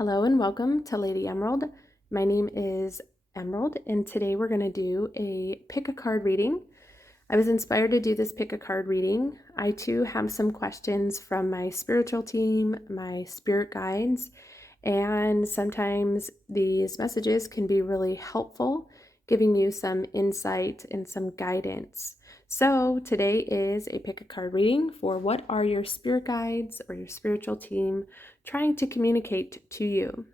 Hello and welcome to Lady Emerald. My name is Emerald, and today we're going to do a pick a card reading. I was inspired to do this pick a card reading. I too have some questions from my spiritual team, my spirit guides, and sometimes these messages can be really helpful, giving you some insight and some guidance. So today is a pick a card reading for what are your spirit guides or your spiritual team trying to communicate to you.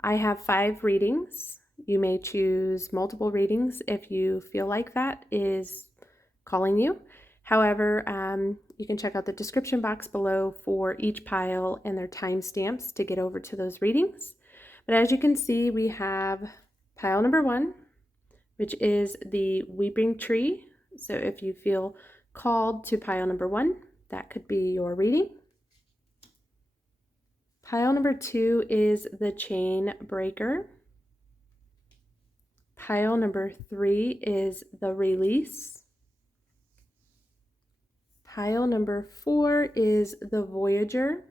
I have 5 readings. You may choose multiple readings if you feel like that is calling you. However, you can check out the description box below for each pile and their timestamps to get over to those readings. But as you can see, we have pile number 1, which is the weeping tree. So if you feel called to pile number 1, that could be your reading. Pile number 2 is the chain breaker. Pile number 3 is the release. Pile number 4 is the Voyager.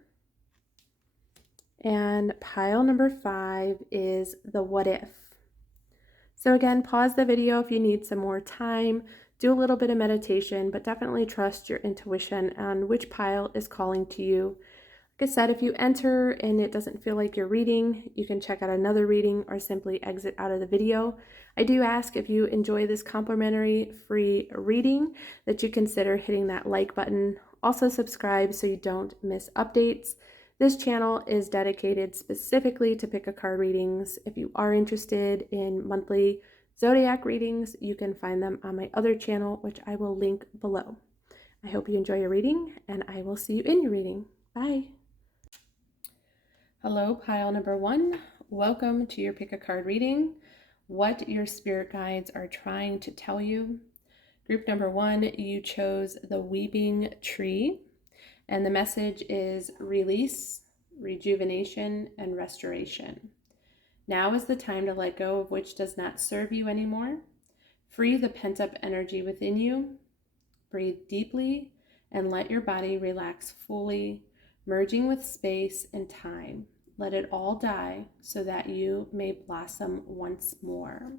And pile number 5 is the what if. So again, pause the video if you need some more time. Do a little bit of meditation, but definitely trust your intuition on which pile is calling to you. Like I said, if you enter and it doesn't feel like you're reading, you can check out another reading or simply exit out of the video. I do ask if you enjoy this complimentary free reading that you consider hitting that like button. Also subscribe so you don't miss updates. This channel is dedicated specifically to pick a card readings. If you are interested in monthly zodiac readings, you can find them on my other channel, which I will link below. I hope you enjoy your reading, and I will see you in your reading. Bye. Hello, pile number 1. Welcome to your pick a card reading. What your spirit guides are trying to tell you. Group number 1, you chose the weeping tree, and the message is release, rejuvenation, and restoration. Now is the time to let go of which does not serve you anymore. Free the pent-up energy within you. Breathe deeply and let your body relax fully, merging with space and time. Let it all die so that you may blossom once more.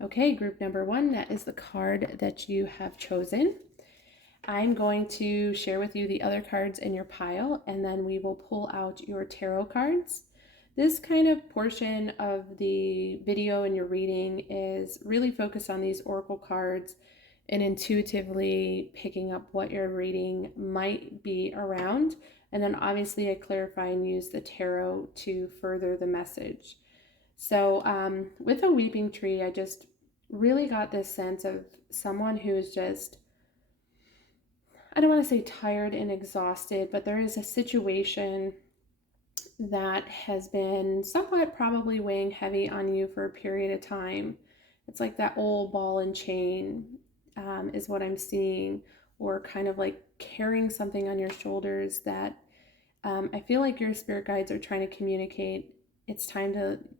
Okay, group number 1, that is the card that you have chosen. I'm going to share with you the other cards in your pile, and then we will pull out your tarot cards. This kind of portion of the video and your reading is really focused on these oracle cards and intuitively picking up what your reading might be around. And then obviously I clarify and use the tarot to further the message. So with a weeping tree, I just really got this sense of someone who is just, I don't want to say tired and exhausted, but there is a situation that has been somewhat probably weighing heavy on you for a period of time. It's like that old ball and chain is what I'm seeing, or kind of like carrying something on your shoulders that I feel like your spirit guides are trying to communicate. It's time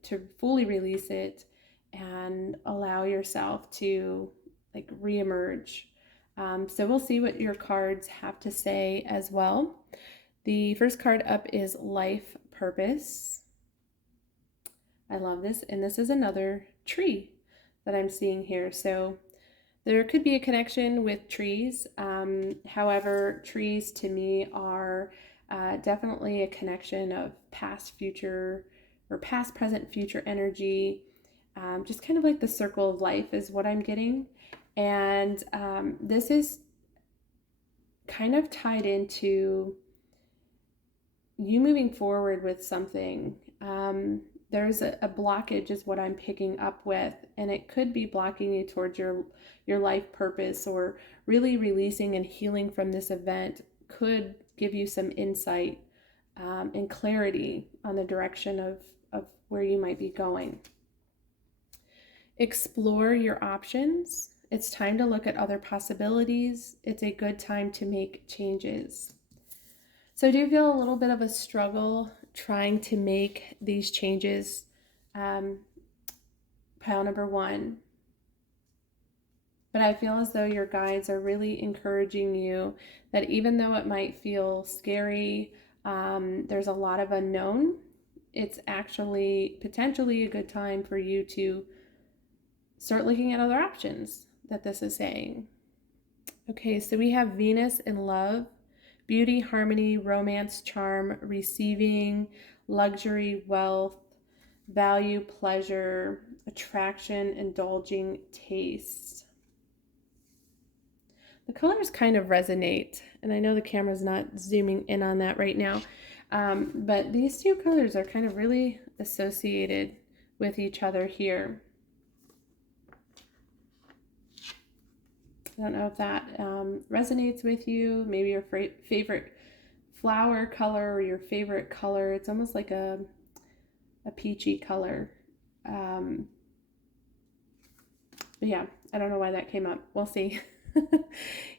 to fully release it and allow yourself to like reemerge. So we'll see what your cards have to say as well. The first card up is Life Purpose. I love this, and this is another tree that I'm seeing here. So there could be a connection with trees. However, trees to me are definitely a connection of past, future, or past, present, future energy. Just kind of like the circle of life is what I'm getting. And this is kind of tied into you moving forward with something. There's a blockage is what I'm picking up with, and it could be blocking you towards your life purpose, or really releasing and healing from this event could give you some insight and clarity on the direction of where you might be going. Explore your options. It's time to look at other possibilities. It's a good time to make changes. So I do feel a little bit of a struggle trying to make these changes. Pile number 1. But I feel as though your guides are really encouraging you that even though it might feel scary, there's a lot of unknown, it's actually potentially a good time for you to start looking at other options that this is saying. Okay, so we have Venus in love, beauty, harmony, romance, charm, receiving, luxury, wealth, value, pleasure, attraction, indulging, taste. The colors kind of resonate, and I know the camera's not zooming in on that right now, but these two colors are kind of really associated with each other here. I don't know if that resonates with you. Maybe your favorite flower color or your favorite color. It's almost like a peachy color. But yeah, I don't know why that came up. We'll see.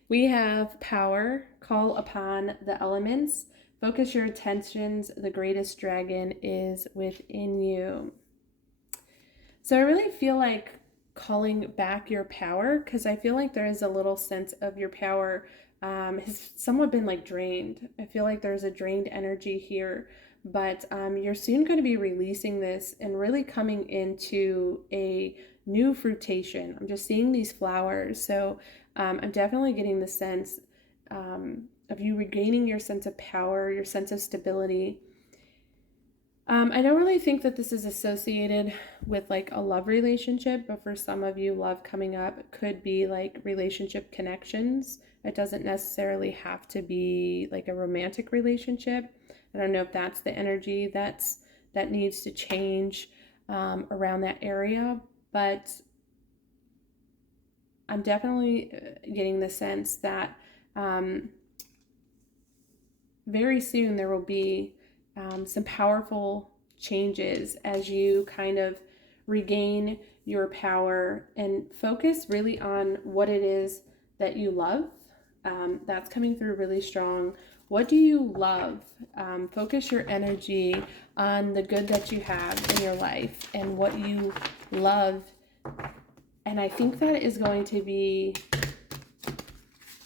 We have power, call upon the elements, focus your attentions, the greatest dragon is within you. So I really feel like calling back your power, because I feel like there is a little sense of your power has somewhat been like drained. I feel like there's a drained energy here, but you're soon going to be releasing this and really coming into a new fruitation. I'm just seeing these flowers, so I'm definitely getting the sense of you regaining your sense of power, your sense of stability. I don't really think that this is associated with like a love relationship, but for some of you, love coming up could be like relationship connections. It doesn't necessarily have to be like a romantic relationship. I don't know if that's the energy that needs to change around that area, but I'm definitely getting the sense that very soon there will be some powerful changes as you kind of regain your power and focus really on what it is that you love. That's coming through really strong. What do you love? Focus your energy on the good that you have in your life and what you love. And I think that is going to be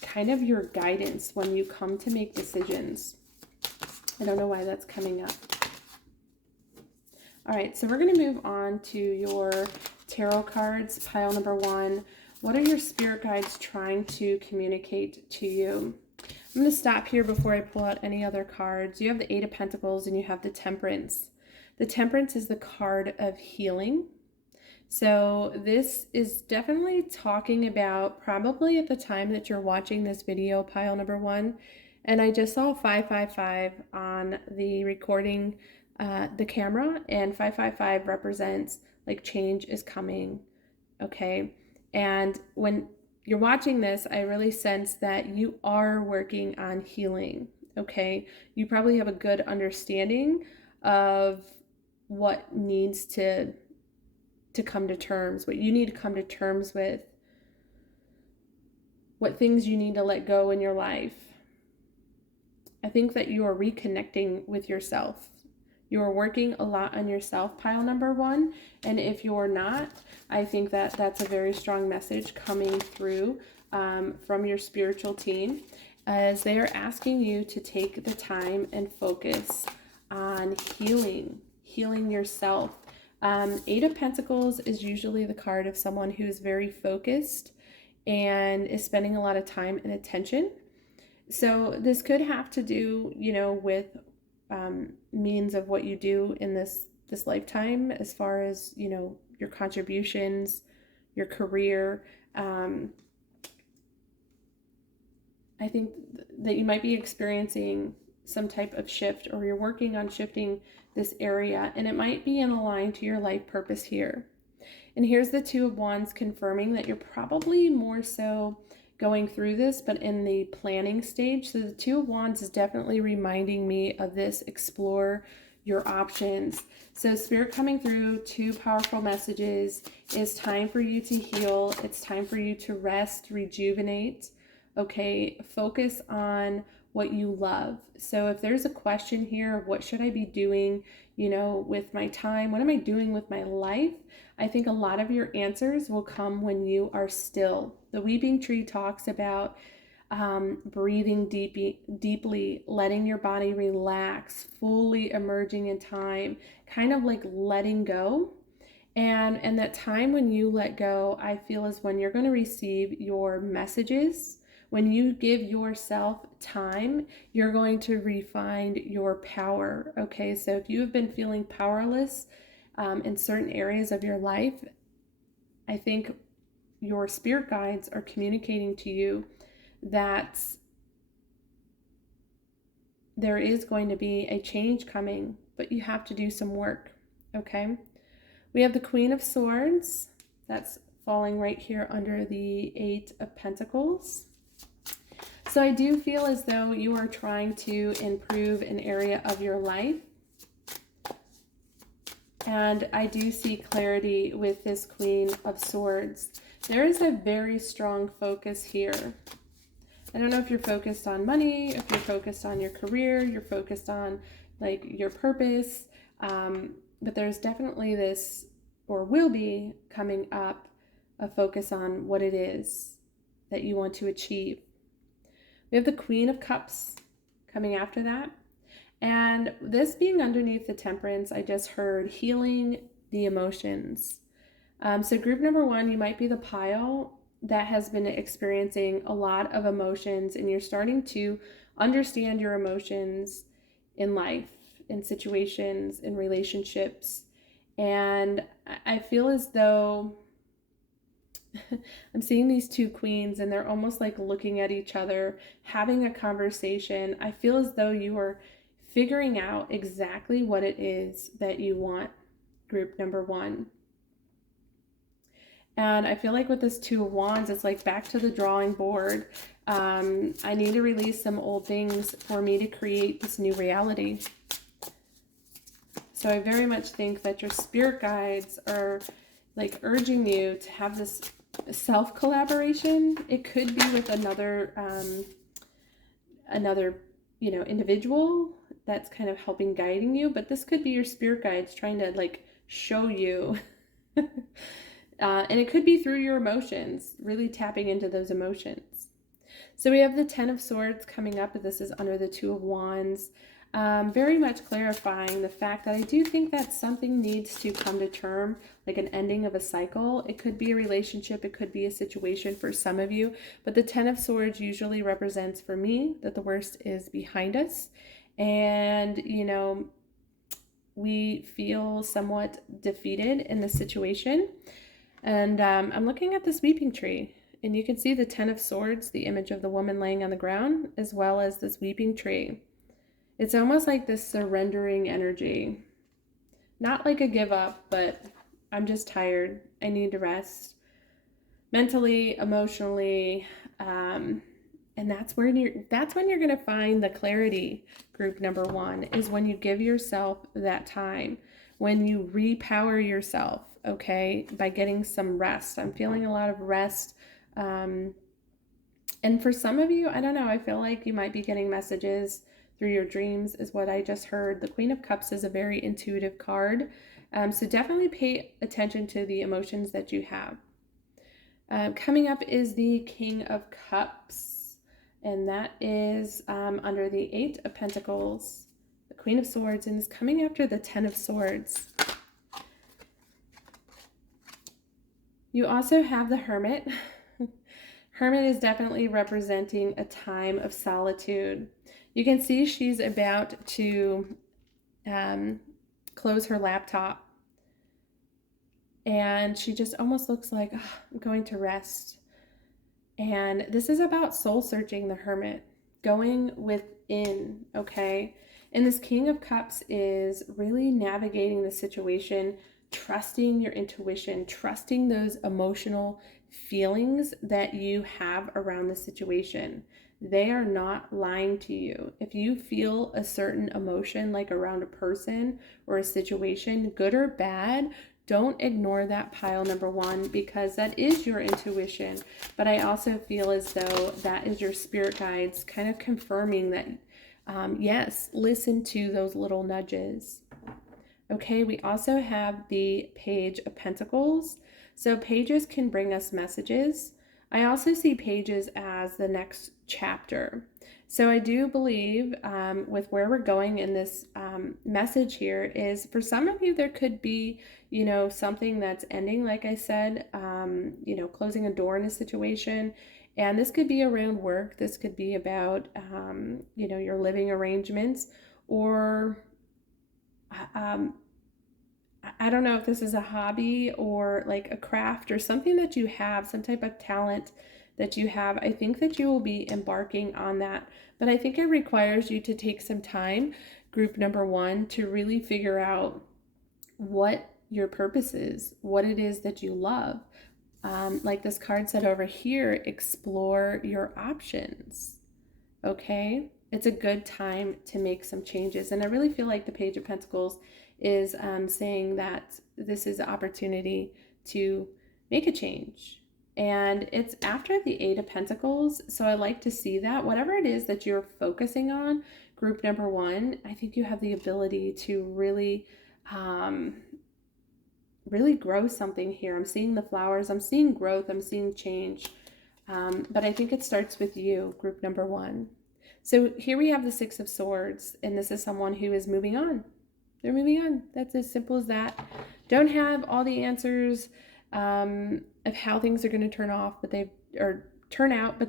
kind of your guidance when you come to make decisions. I don't know why that's coming up. All right, so we're going to move on to your tarot cards, pile number 1. What are your spirit guides trying to communicate to you? I'm going to stop here before I pull out any other cards. You have the 8 of Pentacles and you have the Temperance. The Temperance is the card of healing. So this is definitely talking about, probably at the time that you're watching this video, pile number 1, and I just saw 555 on the recording, the camera, and 555 represents like change is coming, okay? And when you're watching this, I really sense that you are working on healing, okay? You probably have a good understanding of what needs to come to terms, what you need to come to terms with, what things you need to let go in your life. I think that you are reconnecting with yourself. You are working a lot on yourself, pile number 1. And if you're not, I think that that's a very strong message coming through from your spiritual team, as they are asking you to take the time and focus on healing yourself. 8 of Pentacles is usually the card of someone who is very focused and is spending a lot of time and attention. So this could have to do, with means of what you do in this lifetime, as far as, your contributions, your career. I think that you might be experiencing some type of shift, or you're working on shifting this area, and it might be in line to your life purpose here. And here's the 2 of Wands, confirming that you're probably more so going through this, but in the planning stage. So the 2 of Wands is definitely reminding me of this: explore your options. So Spirit coming through, 2 powerful messages. It's time for you to heal. It's time for you to rest, rejuvenate. Okay, focus on what you love. So if there's a question here, what should I be doing, with my time? What am I doing with my life? I think a lot of your answers will come when you are still. The weeping tree talks about breathing deeply, letting your body relax, fully emerging in time, kind of like letting go. And that time when you let go, I feel is when you're going to receive your messages. When you give yourself time, you're going to refine your power. Okay, so if you have been feeling powerless in certain areas of your life, I think your spirit guides are communicating to you that there is going to be a change coming, but you have to do some work. Okay, we have the Queen of Swords. That's falling right here under the Eight of Pentacles. So I do feel as though you are trying to improve an area of your life. And I do see clarity with this Queen of Swords. There is a very strong focus here. I don't know if you're focused on money, if you're focused on your career, you're focused on like your purpose, but there's definitely this, or will be coming up, a focus on what it is that you want to achieve. We have the Queen of Cups coming after that. And this being underneath the Temperance, I just heard healing the emotions. So group number one, you might be the pile that has been experiencing a lot of emotions, and you're starting to understand your emotions in life, in situations, in relationships. And I feel as though I'm seeing these two queens and they're almost like looking at each other, having a conversation. I feel as though you are figuring out exactly what it is that you want, group number one. And I feel like with this Two of Wands, it's like back to the drawing board. I need to release some old things for me to create this new reality. So I very much think that your spirit guides are like urging you to have this self-collaboration. It could be with another individual that's kind of helping guiding you, but this could be your spirit guides trying to like show you and it could be through your emotions, really tapping into those emotions. So we have the Ten of Swords coming up, but this is under the Two of Wands. Very much clarifying the fact that I do think that something needs to come to term, like an ending of a cycle. It could be a relationship, it could be a situation for some of you, but the Ten of Swords usually represents for me that the worst is behind us. And, we feel somewhat defeated in this situation. And I'm looking at this weeping tree, and you can see the Ten of Swords, the image of the woman laying on the ground, as well as this weeping tree. It's almost like this surrendering energy. Not like a give up, but I'm just tired. I need to rest. Mentally, emotionally, and that's when you're going to find the clarity, group number one, is when you give yourself that time, when you repower yourself, okay, by getting some rest. I'm feeling a lot of rest. And for some of you, I don't know, I feel like you might be getting messages through your dreams is what I just heard. The Queen of Cups is a very intuitive card. So definitely pay attention to the emotions that you have. Coming up is the King of Cups, and that is under the Eight of Pentacles, the Queen of Swords, and is coming after the Ten of Swords. You also have the Hermit. Hermit is definitely representing a time of solitude. You can see she's about to close her laptop. And she just almost looks like, oh, I'm going to rest. And this is about soul searching, the Hermit, going within, okay? And this King of Cups is really navigating the situation, trusting your intuition, trusting those emotional feelings that you have around the situation. They are not lying to you. If you feel a certain emotion, like around a person or a situation, good or bad, don't ignore that pile number one, because that is your intuition. But I also feel as though that is your spirit guides kind of confirming that, yes, listen to those little nudges. Okay, we also have the Page of Pentacles. So pages can bring us messages. I also see pages as the next chapter. So I do believe with where we're going in this message here is for some of you, there could be, something that's ending, like I said, closing a door in a situation. And this could be around work. This could be about, your living arrangements, or um, I don't know if this is a hobby or like a craft or something that you have, some type of talent that you have. I think that you will be embarking on that. But I think it requires you to take some time, group number one, to really figure out what your purpose is, what it is that you love. Like this card said over here, explore your options. Okay, it's a good time to make some changes. And I really feel like the Page of Pentacles is saying that this is an opportunity to make a change. And it's after the Eight of Pentacles. So I like to see that whatever it is that you're focusing on, group number one, I think you have the ability to really, really grow something here. I'm seeing the flowers, I'm seeing growth, I'm seeing change. But I think it starts with you, group number one. So here we have the Six of Swords, and this is someone who is moving on. They're moving on. That's as simple as that. Don't have all the answers of how things are going to turn out, but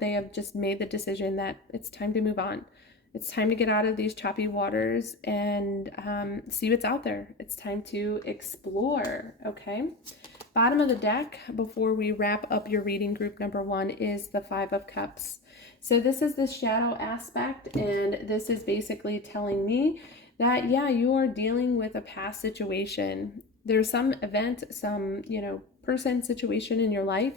they have just made the decision that it's time to move on. It's time to get out of these choppy waters and see what's out there. It's time to explore, okay? Bottom of the deck, before we wrap up your reading, group number one, is the Five of Cups. So this is the shadow aspect, and this is basically telling me that, yeah, you are dealing with a past situation. There's some event, some, person, situation in your life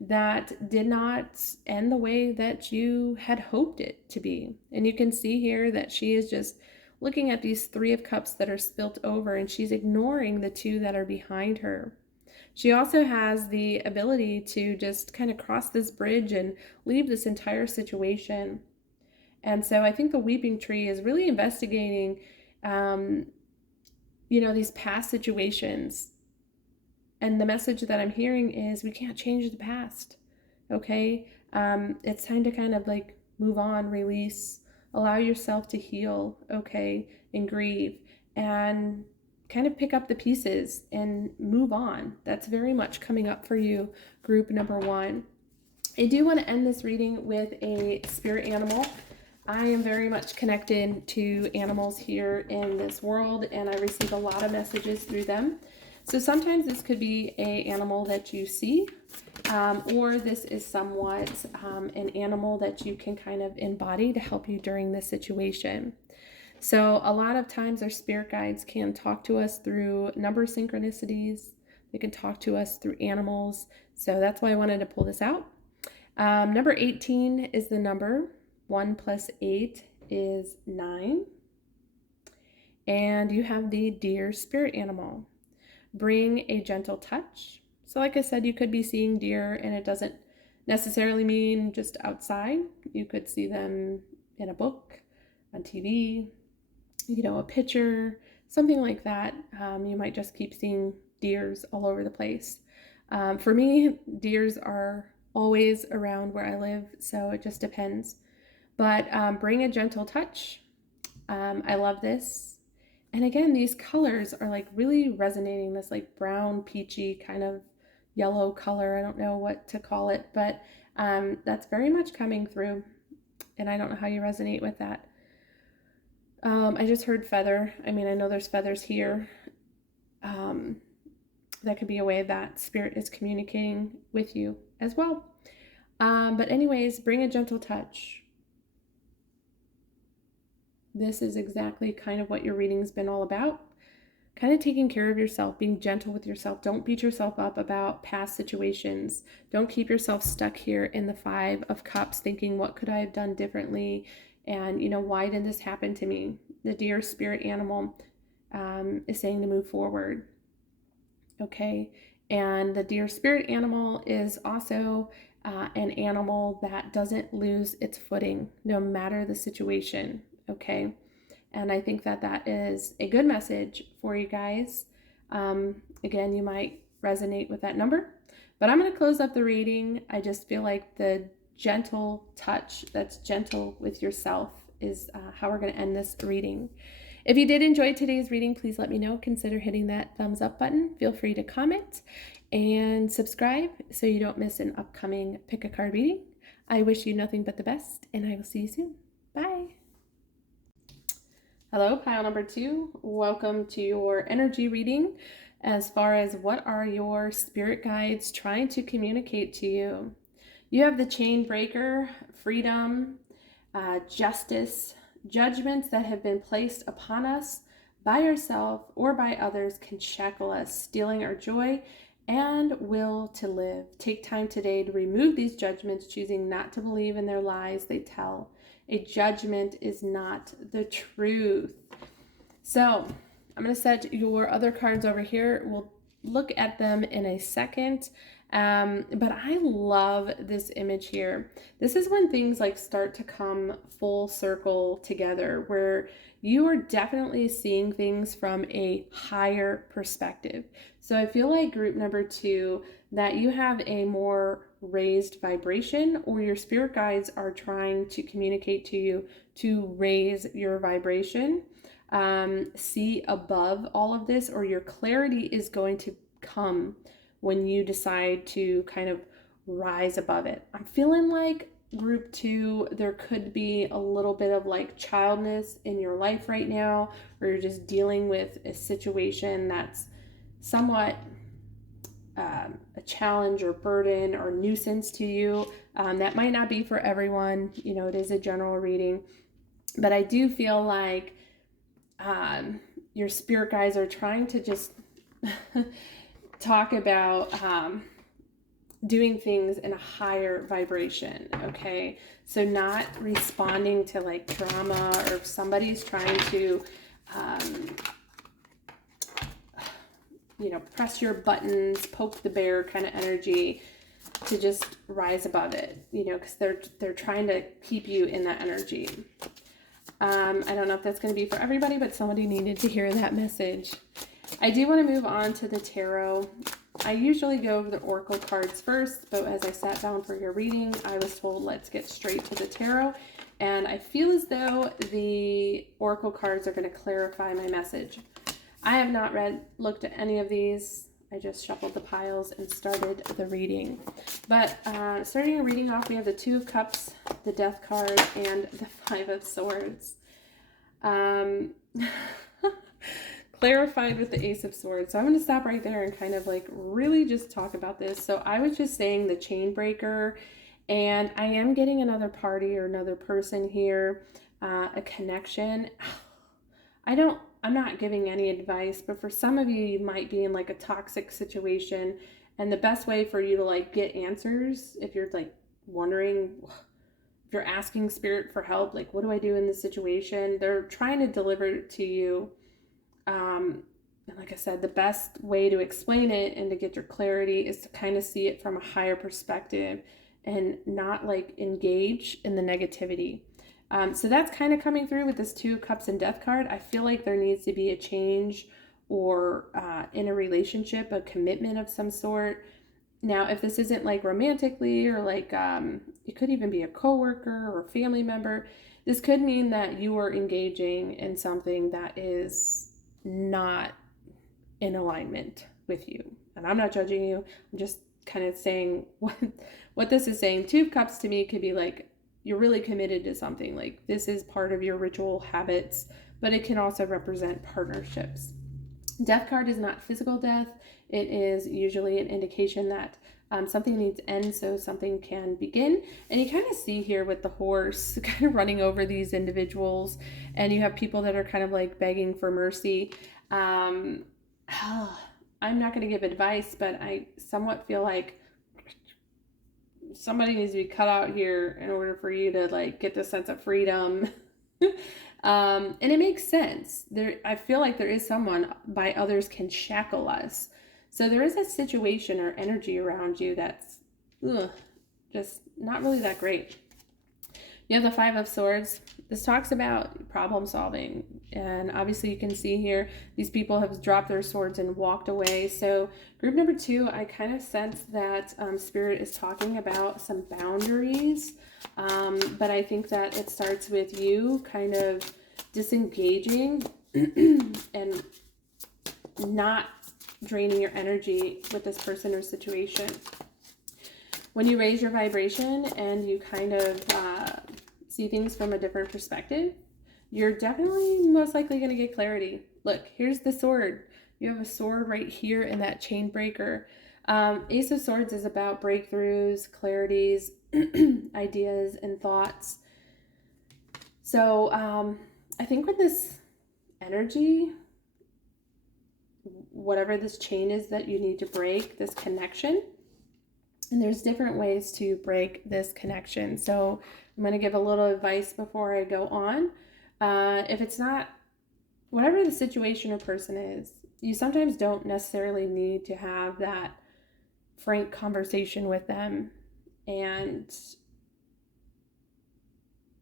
that did not end the way that you had hoped it to be. And you can see here that she is just looking at these Three of Cups that are spilt over, and she's ignoring the two that are behind her. She also has the ability to just kind of cross this bridge and leave this entire situation. And so I think the Weeping Tree is really investigating, these past situations. And the message that I'm hearing is we can't change the past, okay? It's time to kind of like move on, release, allow yourself to heal, okay, and grieve, and kind of pick up the pieces and move on. That's very much coming up for you, group number one. I do want to end this reading with a spirit animal. I am very much connected to animals here in this world, and I receive a lot of messages through them. So sometimes this could be an animal that you see, or this is somewhat an animal that you can kind of embody to help you during this situation. So a lot of times our spirit guides can talk to us through number synchronicities. They can talk to us through animals. So that's why I wanted to pull this out. Number 18 is the number. 1 plus 8 is 9. And you have the deer spirit animal. Bring a gentle touch. So like I said, you could be seeing deer, and it doesn't necessarily mean just outside. You could see them in a book, on TV, a picture, something like that. You might just keep seeing deers all over the place. For me, deers are always around where I live, so it just depends. But bring a gentle touch. I love this. And again, these colors are like really resonating, this like brown, peachy kind of yellow color. I don't know what to call it, but that's very much coming through. And I don't know how you resonate with that. I just heard feather. I mean, I know there's feathers here. That could be a way that spirit is communicating with you as well. But anyways, bring a gentle touch. This is exactly kind of what your reading's been all about. Kind of taking care of yourself, being gentle with yourself. Don't beat yourself up about past situations. Don't keep yourself stuck here in the Five of Cups thinking, what could I have done differently? And, why did this happen to me? The deer spirit animal is saying to move forward. Okay. And the deer spirit animal is also an animal that doesn't lose its footing no matter the situation. Okay. And I think that that is a good message for you guys. Again, you might resonate with that number, But I'm going to close up the reading. I just feel like the gentle touch that's gentle with yourself is how we're going to end this reading. If you did enjoy today's reading, please let me know. Consider hitting that thumbs up button. Feel free to comment and subscribe so you don't miss an upcoming Pick a Card reading. I wish you nothing but the best, and I will see you soon. Bye. Hello, pile number 2. Welcome to your energy reading as far as what are your spirit guides trying to communicate to you. You have the chain breaker, freedom, justice, judgments that have been placed upon us by ourselves or by others can shackle us, stealing our joy and will to live. Take time today to remove these judgments, choosing not to believe in their lies they tell. A judgment is not the truth. So I'm going to set your other cards over here. We'll look at them in a second. But I love this image here. This is when things like start to come full circle together, where you are definitely seeing things from a higher perspective. So I feel like group number 2, that you have a more raised vibration, or your spirit guides are trying to communicate to you to raise your vibration, see above all of this, or your clarity is going to come when you decide to kind of rise above it. I'm feeling like group 2, there could be a little bit of like childness in your life right now, or you're just dealing with a situation that's somewhat a challenge or burden or nuisance to you. That might not be for everyone. You know, it is a general reading, but I do feel like your spirit guides are trying to just talk about doing things in a higher vibration, okay? So not responding to like drama, or if somebody's trying to, press your buttons, poke the bear kind of energy, to just rise above it, because they're trying to keep you in that energy. I don't know if that's going to be for everybody, but somebody needed to hear that message. I do want to move on to the tarot. I usually go over the oracle cards first, but as I sat down for your reading, I was told let's get straight to the tarot. And I feel as though the oracle cards are going to clarify my message. I have not looked at any of these. I just shuffled the piles and started the reading. But starting a reading off, we have the 2 of Cups, the Death card, and the 5 of Swords. Clarified with the Ace of Swords. So I'm going to stop right there and kind of like really just talk about this. So I was just saying the chain breaker, and I am getting another party or another person here, a connection. I'm not giving any advice, but for some of you, you might be in like a toxic situation, and the best way for you to like get answers, if you're like wondering, if you're asking spirit for help, like what do I do in this situation? They're trying to deliver it to you. And like I said, the best way to explain it and to get your clarity is to kind of see it from a higher perspective and not like engage in the negativity. So that's kind of coming through with this 2 Cups and Death card. I feel like there needs to be a change, or in a relationship, a commitment of some sort. Now, if this isn't like romantically, or like it could even be a coworker or a family member, this could mean that you are engaging in something that is not in alignment with you. And I'm not judging you. I'm just kind of saying what this is saying. 2 of Cups to me could be like you're really committed to something, like this is part of your ritual habits, but it can also represent partnerships. Death card is not physical death. It is usually an indication that something needs to end so something can begin. And you kind of see here with the horse kind of running over these individuals, and you have people that are kind of like begging for mercy. I'm not going to give advice, but I somewhat feel like somebody needs to be cut out here in order for you to like get the sense of freedom. And it makes sense. I feel like there is someone by others can shackle us. So there is a situation or energy around you that's just not really that great. You have the Five of Swords. This talks about problem solving. And obviously you can see here, these people have dropped their swords and walked away. So group number 2, I kind of sense that Spirit is talking about some boundaries. But I think that it starts with you kind of disengaging and not draining your energy with this person or situation. When you raise your vibration and you kind of see things from a different perspective, you're definitely most likely going to get clarity. Look, here's the sword. You have a sword right here in that chain breaker. Ace of Swords is about breakthroughs, clarities, ideas, and thoughts. So I think with this energy, whatever this chain is that you need to break, this connection, and there's different ways to break this connection. So I'm going to give a little advice before I go on. If it's not, whatever the situation or person is, you sometimes don't necessarily need to have that frank conversation with them. And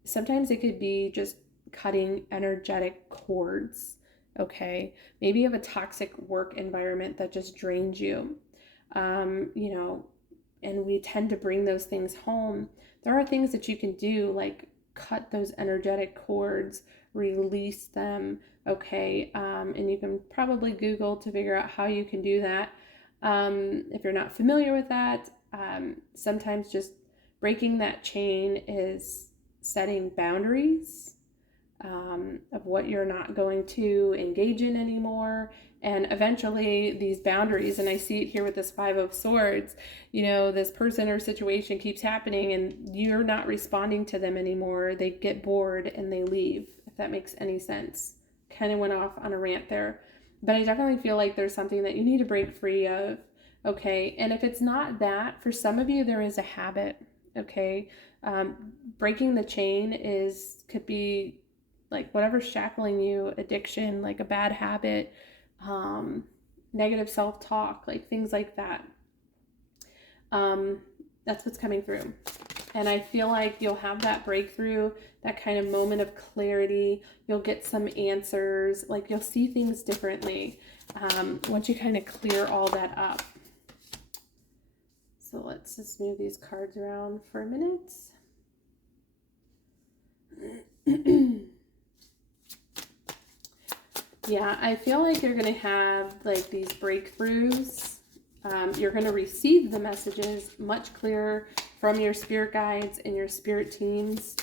sometimes it could be just cutting energetic cords, okay? Maybe you have a toxic work environment that just drains you, and we tend to bring those things home. There are things that you can do, like cut those energetic cords, release them, okay? And you can probably Google to figure out how you can do that. If you're not familiar with that, sometimes just breaking that chain is setting boundaries of what you're not going to engage in anymore. And eventually these boundaries, and I see it here with this Five of Swords, this person or situation keeps happening and you're not responding to them anymore. They get bored and they leave, if that makes any sense. Kind of went off on a rant there. But I definitely feel like there's something that you need to break free of, okay? And if it's not that, for some of you, there is a habit, okay? Breaking the chain could be like whatever's shackling you, addiction, like a bad habit, negative self-talk, like things like that. That's what's coming through. And I feel like you'll have that breakthrough, that kind of moment of clarity. You'll get some answers, like you'll see things differently once you kind of clear all that up. So let's just move these cards around for a minute. Yeah, I feel like you're going to have like these breakthroughs. You're going to receive the messages much clearer from your spirit guides and your spirit teams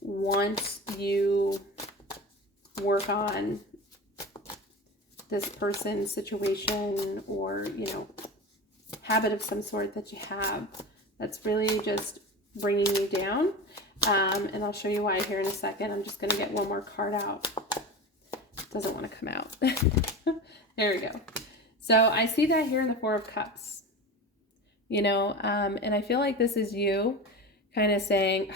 once you work on this person's situation or, habit of some sort that you have that's really just bringing you down. And I'll show you why here in a second. I'm just going to get one more card out. Doesn't want to come out. There we go. So I see that here in the Four of Cups, and I feel like this is you kind of saying,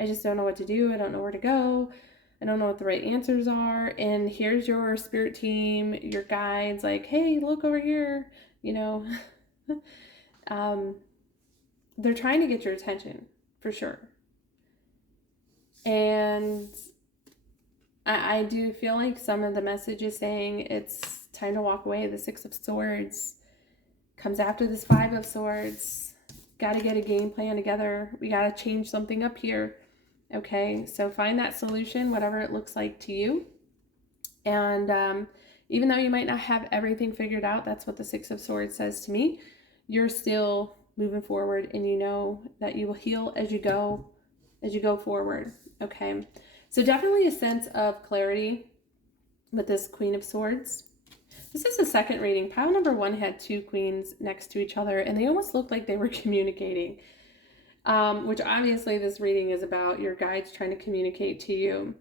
I just don't know what to do. I don't know where to go. I don't know what the right answers are. And here's your spirit team, your guides, like, hey, look over here, they're trying to get your attention for sure. And I do feel like some of the message is saying it's time to walk away. The Six of Swords comes after this Five of Swords. Got to get a game plan together. We got to change something up here. Okay, so find that solution, whatever it looks like to you. And even though you might not have everything figured out, that's what the Six of Swords says to me. You're still moving forward, and you know that you will heal as you go forward. Okay. So definitely a sense of clarity with this Queen of Swords. This is the second reading. Pile number 1 had 2 queens next to each other, and they almost looked like they were communicating, which obviously this reading is about your guides trying to communicate to you.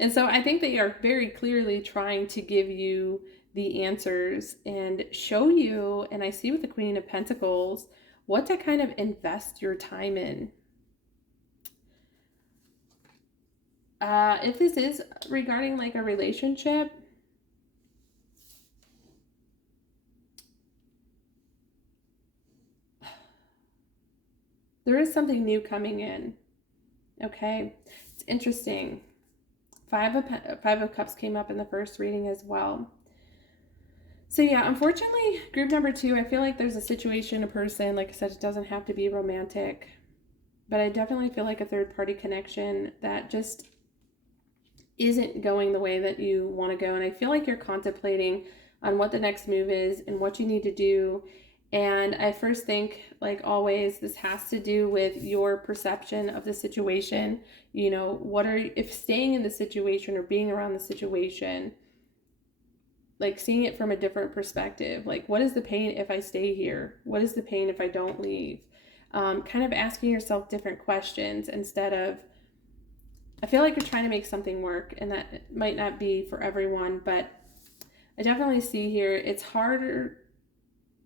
And so I think they are very clearly trying to give you the answers and show you, and I see with the Queen of Pentacles, what to kind of invest your time in. If this is regarding like a relationship, there is something new coming in. Okay, it's interesting. Five of Cups came up in the first reading as well. So yeah, unfortunately, group number 2, I feel like there's a situation, a person, like I said, it doesn't have to be romantic, but I definitely feel like a third party connection that just isn't going the way that you want to go. And I feel like you're contemplating on what the next move is and what you need to do. And I first think, like always, this has to do with your perception of the situation. You know, if staying in the situation or being around the situation, like seeing it from a different perspective, like what is the pain if I stay here? What is the pain if I don't leave? Kind of asking yourself different questions instead of, I feel like you're trying to make something work, and that might not be for everyone, but I definitely see here it's harder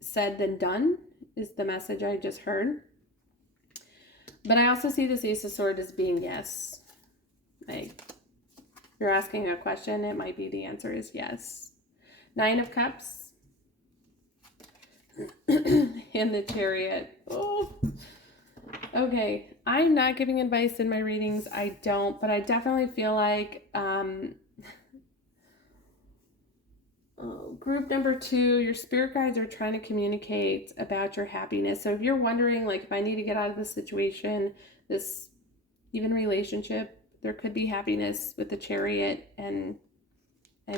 said than done is the message I just heard. But I also see this Ace of Swords as being yes. Like, you're asking a question, it might be the answer is yes. 9 of Cups. And the Chariot. Oh. Okay, I'm not giving advice in my readings. I don't, but I definitely feel like group number 2, your spirit guides are trying to communicate about your happiness. So if you're wondering, like, if I need to get out of this situation, this even relationship, there could be happiness with the Chariot and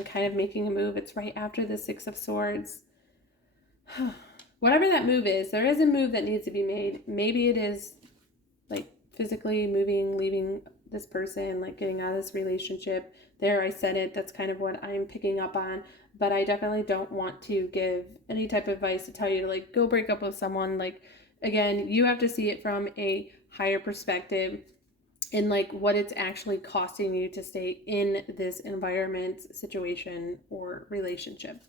kind of making a move. It's right after the 6 of Swords. Whatever that move is, there is a move that needs to be made. Maybe it is like physically moving, leaving this person, like getting out of this relationship. There, I said it. That's kind of what I'm picking up on. But I definitely don't want to give any type of advice to tell you to like go break up with someone. Like, again, you have to see it from a higher perspective and like what it's actually costing you to stay in this environment, situation, or relationship.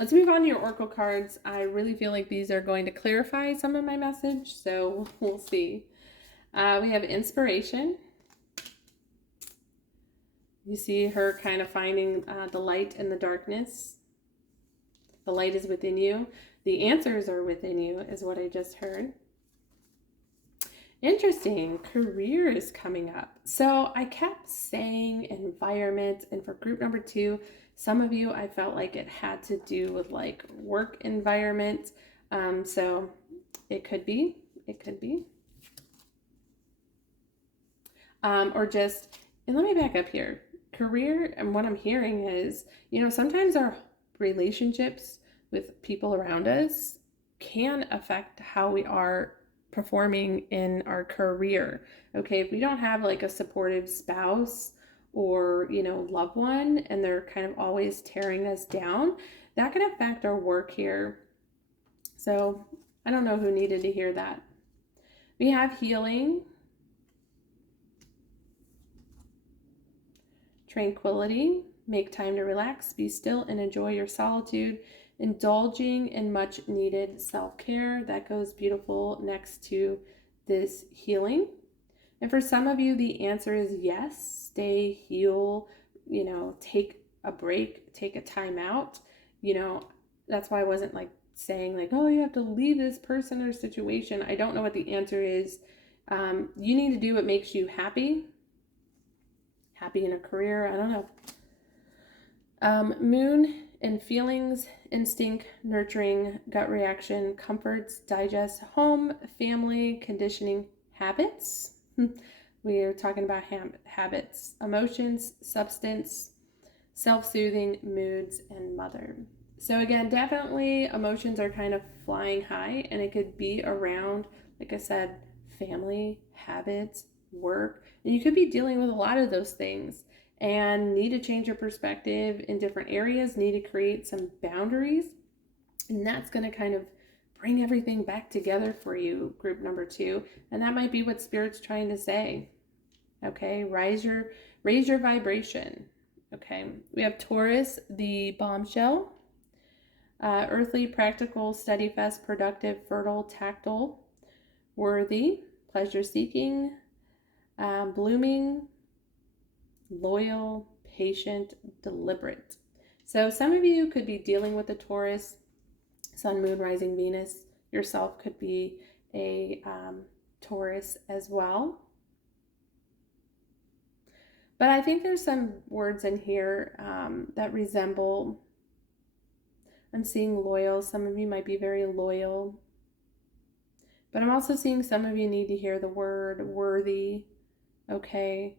Let's move on to your Oracle cards. I really feel like these are going to clarify some of my message, so we'll see. We have Inspiration. You see her kind of finding the light in the darkness. The light is within you. The answers are within you, is what I just heard. Interesting. Career is coming up. So I kept saying environment, and for group number 2, some of you, I felt like it had to do with like work environment. So it could be. Or just, and let me back up here. Career, and what I'm hearing is, you know, sometimes our relationships with people around us can affect how we are performing in our career. Okay, if we don't have like a supportive spouse or, you know, loved one, and they're kind of always tearing us down, that can affect our work here. So I don't know who needed to hear that. We have Healing, Tranquility, make time to relax, be still, and enjoy your solitude. Indulging in much needed self-care. That goes beautiful next to this Healing. And for some of you, the answer is yes. Stay, heal, you know, take a break, take a time out. You know, that's why I wasn't like saying like, oh, you have to leave this person or situation. I don't know what the answer is. You need to do what makes you happy. Happy in a career, I don't know. Moon and feelings, instinct, nurturing, gut reaction, comforts, digest, home, family, conditioning, habits. We are talking about habits, emotions, substance, self-soothing, moods, and mother. So again, definitely emotions are kind of flying high, and it could be around, like I said, family, habits, work, and you could be dealing with a lot of those things and need to change your perspective in different areas, need to create some boundaries, and that's going to kind of bring everything back together for you, group number 2, and that might be what Spirit's trying to say. Okay, raise your vibration. Okay, we have Taurus, the bombshell, earthly, practical, steadfast, productive, fertile, tactile, worthy, pleasure-seeking, blooming, loyal, patient, deliberate. So some of you could be dealing with a Taurus, Sun, Moon, Rising, Venus. Yourself could be a Taurus as well. But I think there's some words in here that resemble, I'm seeing loyal. Some of you might be very loyal. But I'm also seeing some of you need to hear the word worthy, okay?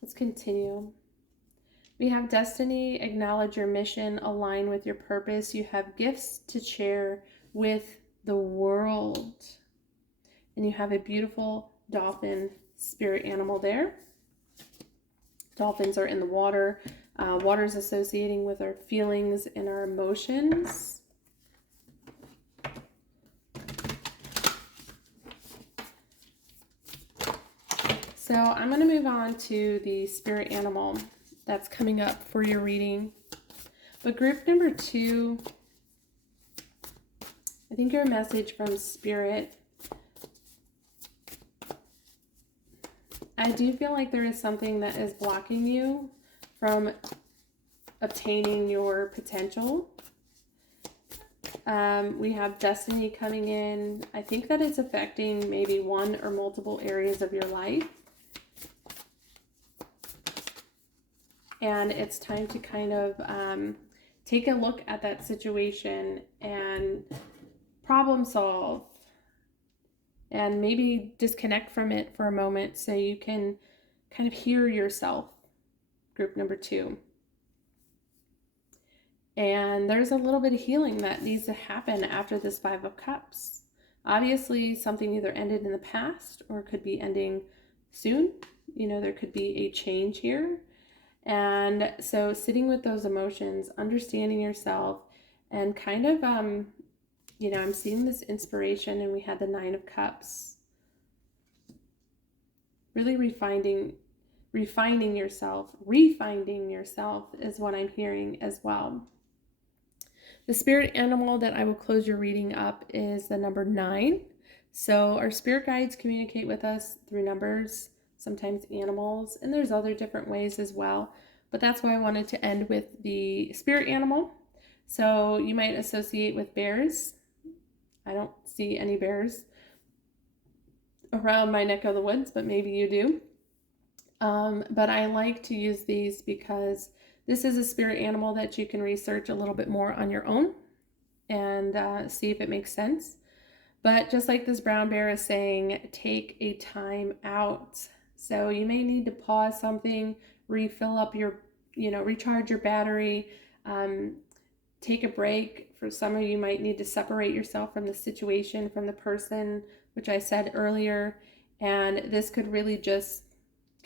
Let's continue. We have destiny, acknowledge your mission, align with your purpose. You have gifts to share with the world. And you have a beautiful dolphin spirit animal there. Dolphins are in the water. Water is associating with our feelings and our emotions. So I'm going to move on to the spirit animal that's coming up for your reading. But group number 2, I think your message from Spirit, I do feel like there is something that is blocking you from obtaining your potential. We have destiny coming in. I think that it's affecting maybe one or multiple areas of your life. And it's time to kind of take a look at that situation and problem solve and maybe disconnect from it for a moment so you can kind of hear yourself, group number 2. And there's a little bit of healing that needs to happen after this 5 of Cups. Obviously, something either ended in the past or could be ending soon. You know, there could be a change here. And so sitting with those emotions, understanding yourself, and kind of, you know, I'm seeing this inspiration, and we had the 9 of Cups. Really refining yourself is what I'm hearing as well. The spirit animal that I will close your reading up is the number 9. So our spirit guides communicate with us through numbers, sometimes animals, and there's other different ways as well. But that's why I wanted to end with the spirit animal. So you might associate with bears. I don't see any bears around my neck of the woods, but maybe you do. But I like to use these because this is a spirit animal that you can research a little bit more on your own and see if it makes sense. But just like this brown bear is saying, take a time out. So you may need to pause something, refill up your, recharge your battery, take a break. For some of you might need to separate yourself from the situation, from the person, which I said earlier. And this could really just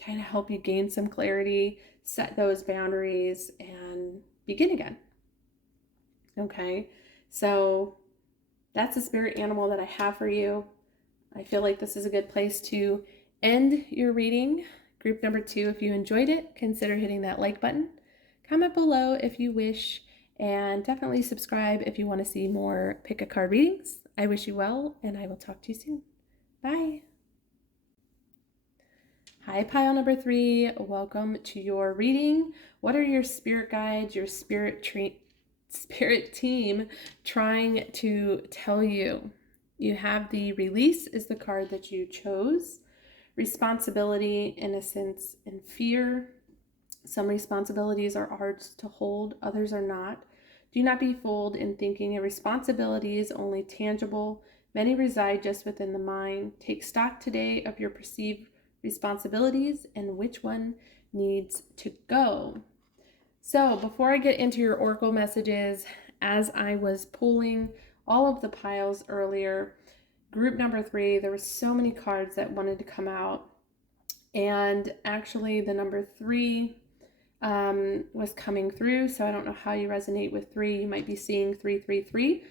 kind of help you gain some clarity, set those boundaries, and begin again. Okay, so that's a spirit animal that I have for you. I feel like this is a good place to end your reading. Group number 2, if you enjoyed it, consider hitting that like button. Comment below if you wish, and definitely subscribe if you want to see more pick a card readings. I wish you well, and I will talk to you soon. Bye. Hi, pile number 3. Welcome to your reading. What are your spirit guides, your spirit team trying to tell you? You have the release is the card that you chose. Responsibility, innocence, and fear. Some responsibilities are hard to hold, others are not. Do not be fooled in thinking a responsibility is only tangible. Many reside just within the mind. Take stock today of your perceived responsibilities and which one needs to go. So before I get into your oracle messages, as I was pulling all of the piles earlier, group number 3, there were so many cards that wanted to come out, and actually the number 3 was coming through. So I don't know how you resonate with 3. You might be seeing 333.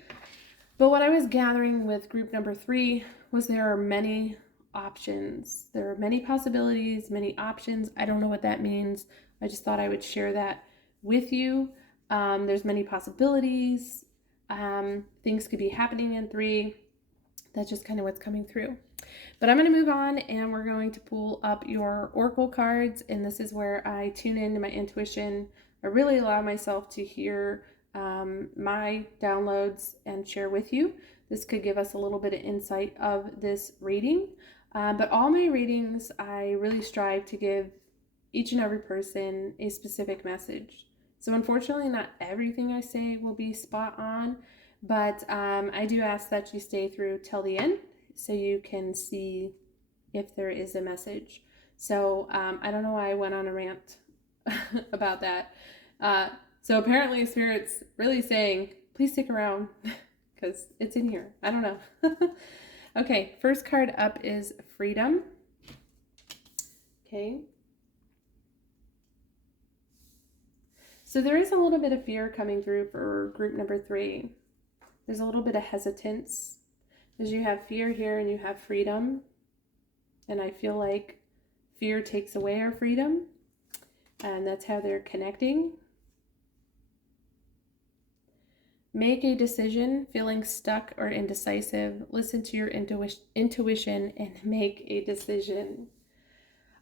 But what I was gathering with group number 3 was there are many options. There are many possibilities, many options. I don't know what that means. I just thought I would share that with you. There's many possibilities. Things could be happening in 3. That's just kind of what's coming through. But I'm going to move on, and we're going to pull up your oracle cards, and this is where I tune into my intuition. I really allow myself to hear my downloads and share with you. this could give us a little bit of insight of this reading. But all my readings, I really strive to give each and every person a specific message. So unfortunately, not everything I say will be spot on, but I do ask that you stay through till the end so you can see if there is a message. So I don't know why I went on a rant about that. So apparently Spirit's really saying, please stick around because it's in here. I don't know. Okay, first card up is Freedom. Okay. So there is a little bit of fear coming through for group number 3. There's a little bit of hesitance as you have fear here and you have freedom. And I feel like fear takes away our freedom, and that's how they're connecting. Make a decision, feeling stuck or indecisive. Listen to your intuition and make a decision.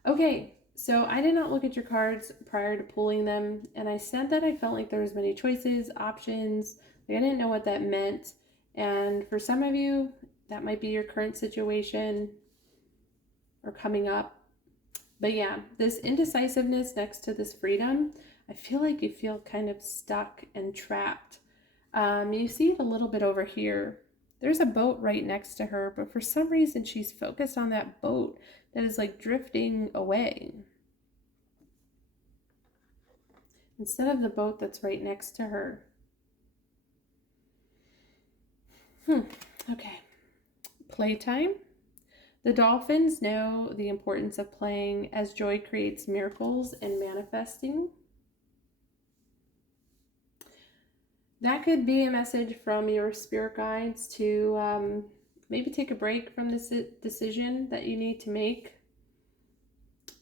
Okay, so I did not look at your cards prior to pulling them, and I said that I felt like there was many choices, options. Like I didn't know what that meant. And for some of you, that might be your current situation or coming up. But yeah, this indecisiveness next to this freedom, I feel like you feel kind of stuck and trapped. You see it a little bit over here. There's a boat right next to her, but for some reason she's focused on that boat that is like drifting away instead of the boat that's right next to her. Okay. Playtime. The dolphins know the importance of playing as joy creates miracles and manifesting. That could be a message from your spirit guides to maybe take a break from this decision that you need to make.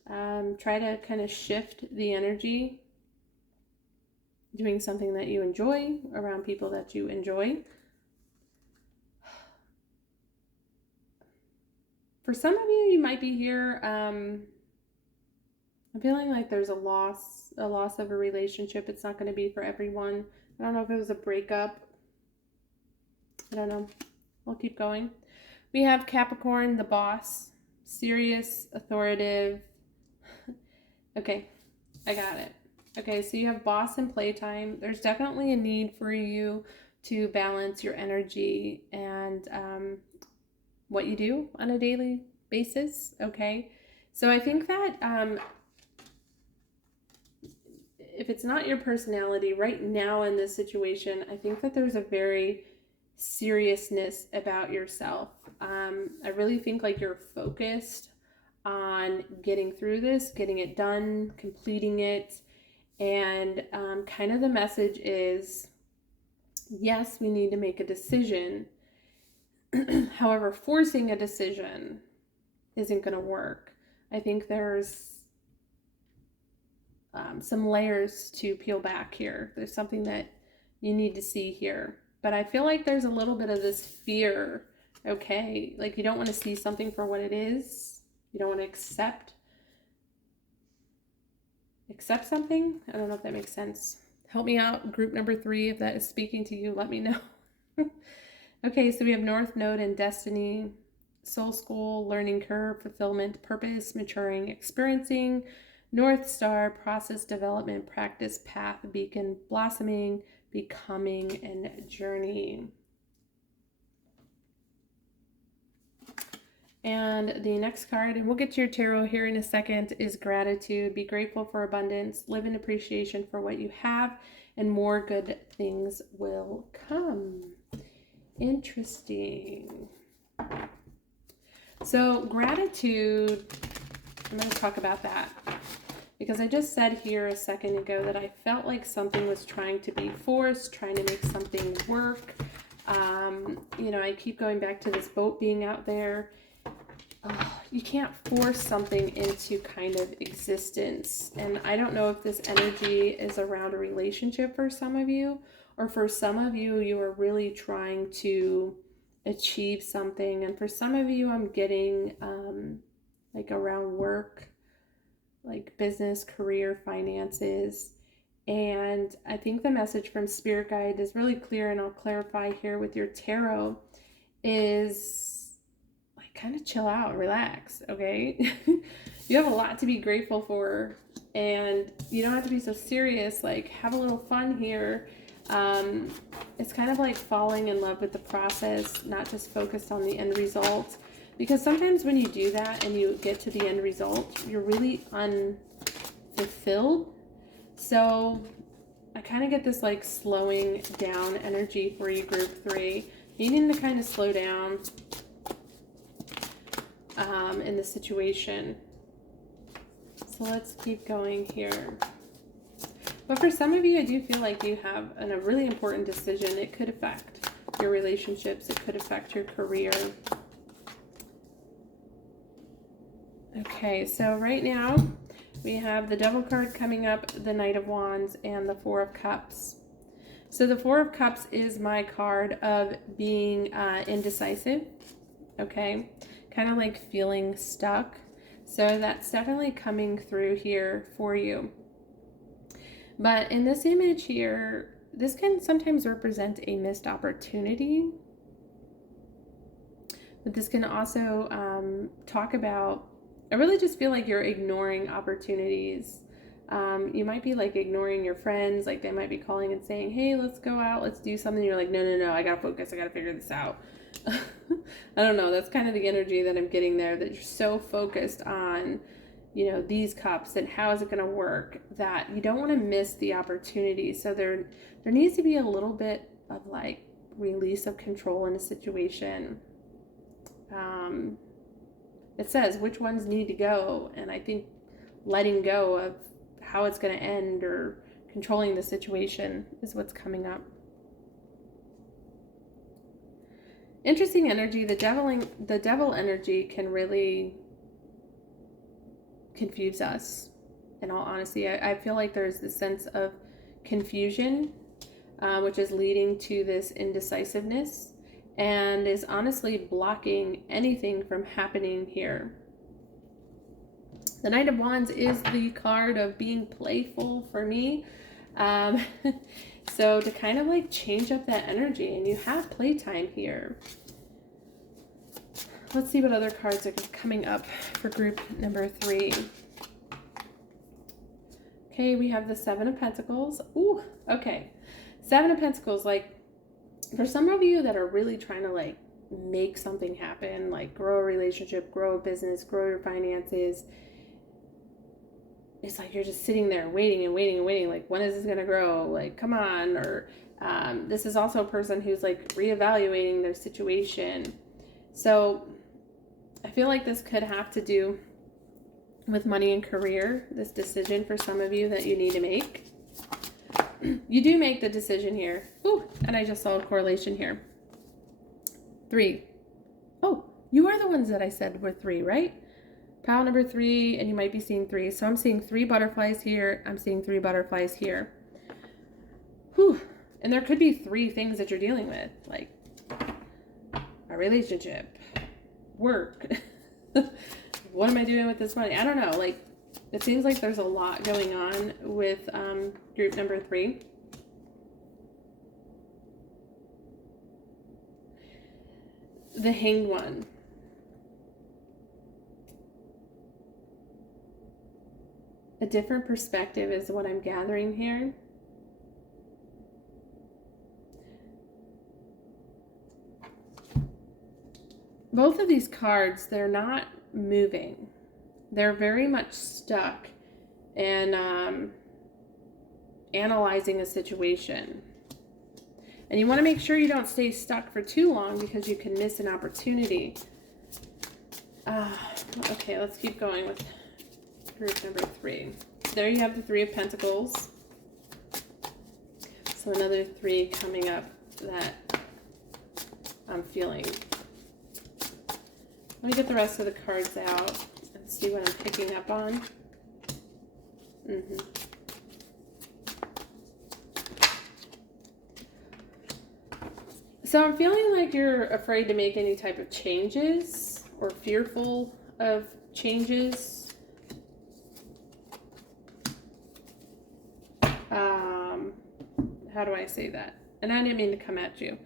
Try to kind of shift the energy, doing something that you enjoy around people that you enjoy. For some of you, you might be here. I'm feeling like there's a loss of a relationship. It's not going to be for everyone. I don't know if it was a breakup. I don't know. We'll keep going. We have Capricorn, the boss, serious, authoritative. Okay, I got it. Okay, so you have boss and playtime. There's definitely a need for you to balance your energy and what you do on a daily basis. Okay, so I think that if it's not your personality right now in this situation, I think that there's a very seriousness about yourself. I really think like you're focused on getting through this, getting it done, completing it. And kind of the message is, yes, we need to make a decision. However, forcing a decision isn't going to work. I think there's some layers to peel back here. There's something that you need to see here. But I feel like there's a little bit of this fear, okay? Like you don't want to see something for what it is. You don't want to accept something. I don't know if that makes sense. Help me out, group number 3, if that is speaking to you, let me know. Okay, so we have North Node and Destiny, Soul School, Learning Curve, Fulfillment, Purpose, Maturing, Experiencing, North Star, Process, Development, Practice, Path, Beacon, Blossoming, Becoming, and Journey. And the next card, and we'll get to your tarot here in a second, is Gratitude. Be grateful for abundance, live in appreciation for what you have, and more good things will come. Interesting. So gratitude, I'm going to talk about that because I just said here a second ago that I felt like something was trying to be forced, trying to make something work. You know, I keep going back to this boat being out there. You can't force something into kind of existence. And I don't know if this energy is around a relationship for some of you, or for some of you, you are really trying to achieve something. And for some of you, I'm getting like around work, like business, career, finances. And I think the message from Spirit Guide is really clear, and I'll clarify here with your tarot, is like kind of chill out, relax, okay? You have a lot to be grateful for, and you don't have to be so serious. Like, have a little fun here. It's kind of like falling in love with the process, not just focused on the end result. Because sometimes when you do that and you get to the end result, you're really unfulfilled. So I kind of get this like slowing down energy for you, group 3. Needing to kind of slow down in the situation. So let's keep going here. But for some of you, I do feel like you have a really important decision. It could affect your relationships. It could affect your career. Okay, so right now we have the Devil card coming up, the Knight of Wands, and the Four of Cups. So the Four of Cups is my card of being indecisive, okay? Kind of like feeling stuck. So that's definitely coming through here for you. But in this image here, this can sometimes represent a missed opportunity. But this can also talk about, I really just feel like you're ignoring opportunities. You might be like ignoring your friends, like they might be calling and saying, hey, let's go out, let's do something. You're like, no, I gotta focus, I gotta figure this out. I don't know, that's kind of the energy that I'm getting there, that you're so focused on, you know, these cups and how is it gonna work, that you don't want to miss the opportunity. So there needs to be a little bit of like release of control in a situation. It says which ones need to go, and I think letting go of how it's going to end or controlling the situation is what's coming up. Interesting energy. The devil energy can really confuse us. In all honesty, I feel like there's this sense of confusion, which is leading to this indecisiveness, and is honestly blocking anything from happening here. The Knight of Wands is the card of being playful for me. So to kind of like change up that energy, and you have playtime here. Let's see what other cards are coming up for group number 3. Okay, we have the Seven of Pentacles. Ooh, okay. Seven of Pentacles, like, for some of you that are really trying to like make something happen, like grow a relationship, grow a business, grow your finances, it's like you're just sitting there waiting and waiting and waiting, like when is this gonna grow, like come on. Or this is also a person who's like reevaluating their situation. So I feel like this could have to do with money and career, this decision for some of you that you need to make. You do make the decision here. Ooh, and I just saw a correlation here. 3. Oh, you are the ones that I said were 3, right? Pile number 3, and you might be seeing 3. So I'm seeing 3 butterflies here. I'm seeing 3 butterflies here. Whew. And there could be 3 things that you're dealing with, like a relationship, work. What am I doing with this money? I don't know. Like, it seems like there's a lot going on with group number 3. The Hanged One. A different perspective is what I'm gathering here. Both of these cards, they're not moving. They're very much stuck and analyzing a situation. And you want to make sure you don't stay stuck for too long, because you can miss an opportunity. Okay, let's keep going with group number 3. There you have the 3 of Pentacles. So another 3 coming up that I'm feeling. Let me get the rest of the cards out and see what I'm picking up on. So I'm feeling like you're afraid to make any type of changes, or fearful of changes. How do I say that? And I didn't mean to come at you.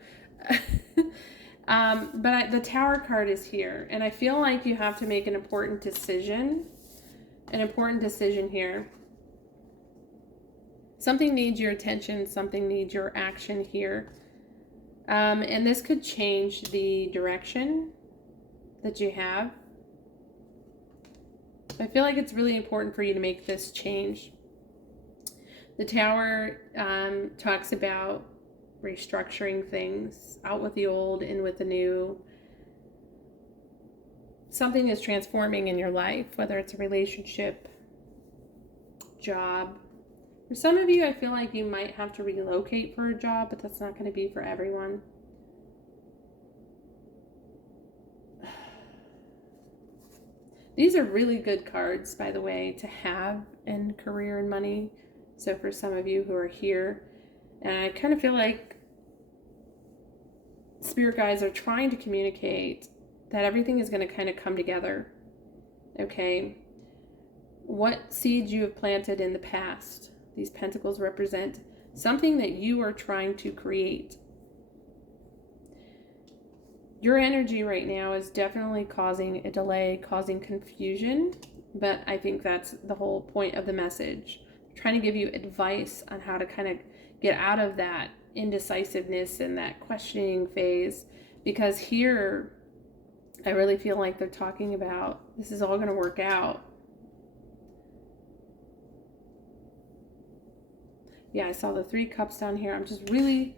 The Tower card is here, and I feel like you have to make an important decision. An important decision here. Something needs your attention. Something needs your action here. And this could change the direction that you have. I feel like it's really important for you to make this change. The Tower talks about restructuring things, out with the old, in with the new. Something is transforming in your life, whether it's a relationship, job. For some of you, I feel like you might have to relocate for a job, but that's not going to be for everyone. These are really good cards, by the way, to have in career and money. So for some of you who are here, and I kind of feel like spirit guides are trying to communicate that everything is going to kind of come together. Okay? What seeds you have planted in the past. These pentacles represent something that you are trying to create. Your energy right now is definitely causing a delay, causing confusion, but I think that's the whole point of the message. I'm trying to give you advice on how to kind of get out of that indecisiveness and that questioning phase, because here I really feel like they're talking about this is all going to work out. Yeah, I saw the 3 cups down here. I'm just really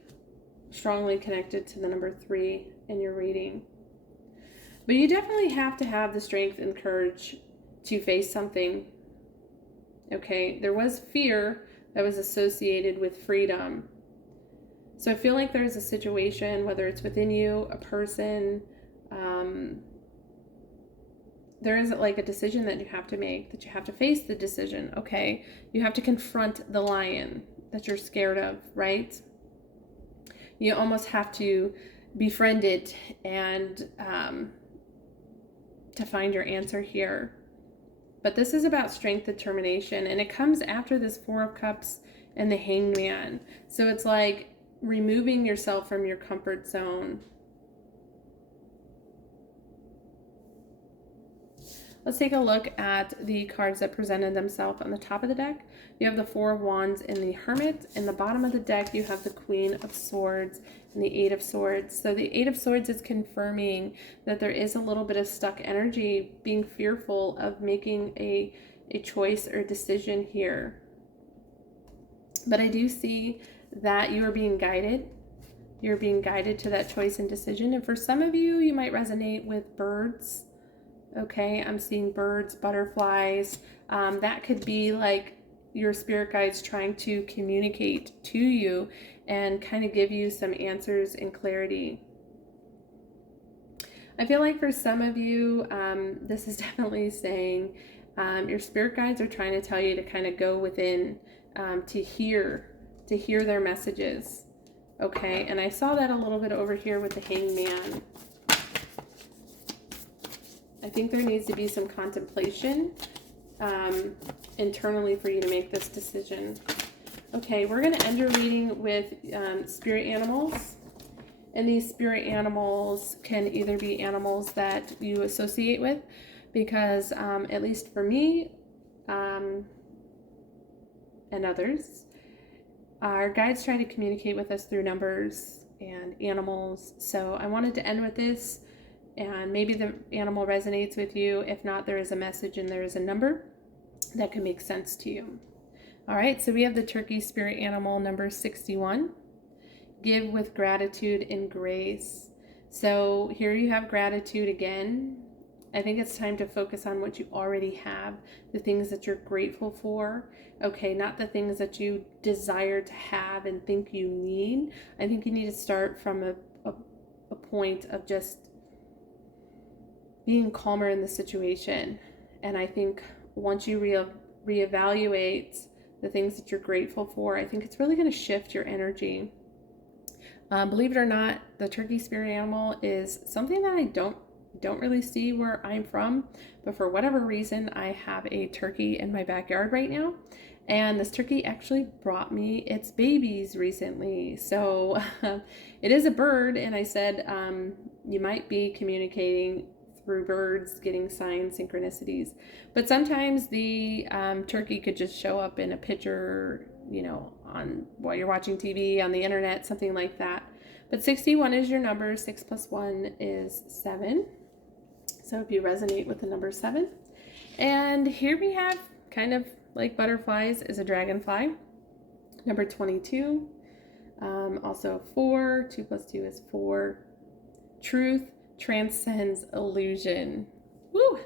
strongly connected to the number 3 in your reading. But you definitely have to have the strength and courage to face something. Okay, there was fear that was associated with freedom. So I feel like there's a situation, whether it's within you, a person, there is like a decision that you have to make, that you have to face the decision, okay? You have to confront the lion that you're scared of, right? You almost have to befriend it and to find your answer here. But this is about strength, determination, and it comes after this 4 of Cups and the Hanged Man. So it's like removing yourself from your comfort zone. Let's take a look at the cards that presented themselves on the top of the deck. You have the 4 of Wands and the Hermit. In the bottom of the deck, you have the Queen of Swords and the 8 of Swords. So the 8 of Swords is confirming that there is a little bit of stuck energy, being fearful of making a choice or decision here. But I do see that you are being guided. You're being guided to that choice and decision. And for some of you, you might resonate with birds. Okay, I'm seeing birds, butterflies. That could be like your spirit guides trying to communicate to you and kind of give you some answers and clarity. I feel like for some of you, this is definitely saying your spirit guides are trying to tell you to kind of go within to hear their messages. Okay, and I saw that a little bit over here with the Hanged Man. I think there needs to be some contemplation internally for you to make this decision. Okay, we're going to end your reading with spirit animals. And these spirit animals can either be animals that you associate with, because at least for me and others, our guides try to communicate with us through numbers and animals. So I wanted to end with this. And maybe the animal resonates with you. If not, there is a message and there is a number that can make sense to you. All right, so we have the turkey spirit animal number 61. Give with gratitude and grace. So here you have gratitude again. I think it's time to focus on what you already have, the things that you're grateful for. Okay, not the things that you desire to have and think you need. I think you need to start from a point of just being calmer in the situation. And I think once you reevaluate the things that you're grateful for, I think it's really going to shift your energy. Believe it or not, the turkey spirit animal is something that I don't really see where I'm from, but for whatever reason, I have a turkey in my backyard right now. And this turkey actually brought me its babies recently. So it is a bird. And I said, You might be communicating through birds, getting signs, synchronicities. But sometimes the turkey could just show up in a picture, on while you're watching TV, on the internet, something like that. But 61 is your number. 6 plus 1 is 7. So if you resonate with the number 7. And here we have, kind of like butterflies, is a dragonfly. Number 22. Also 4. 2 plus 2 is 4. Truth transcends illusion. Woo!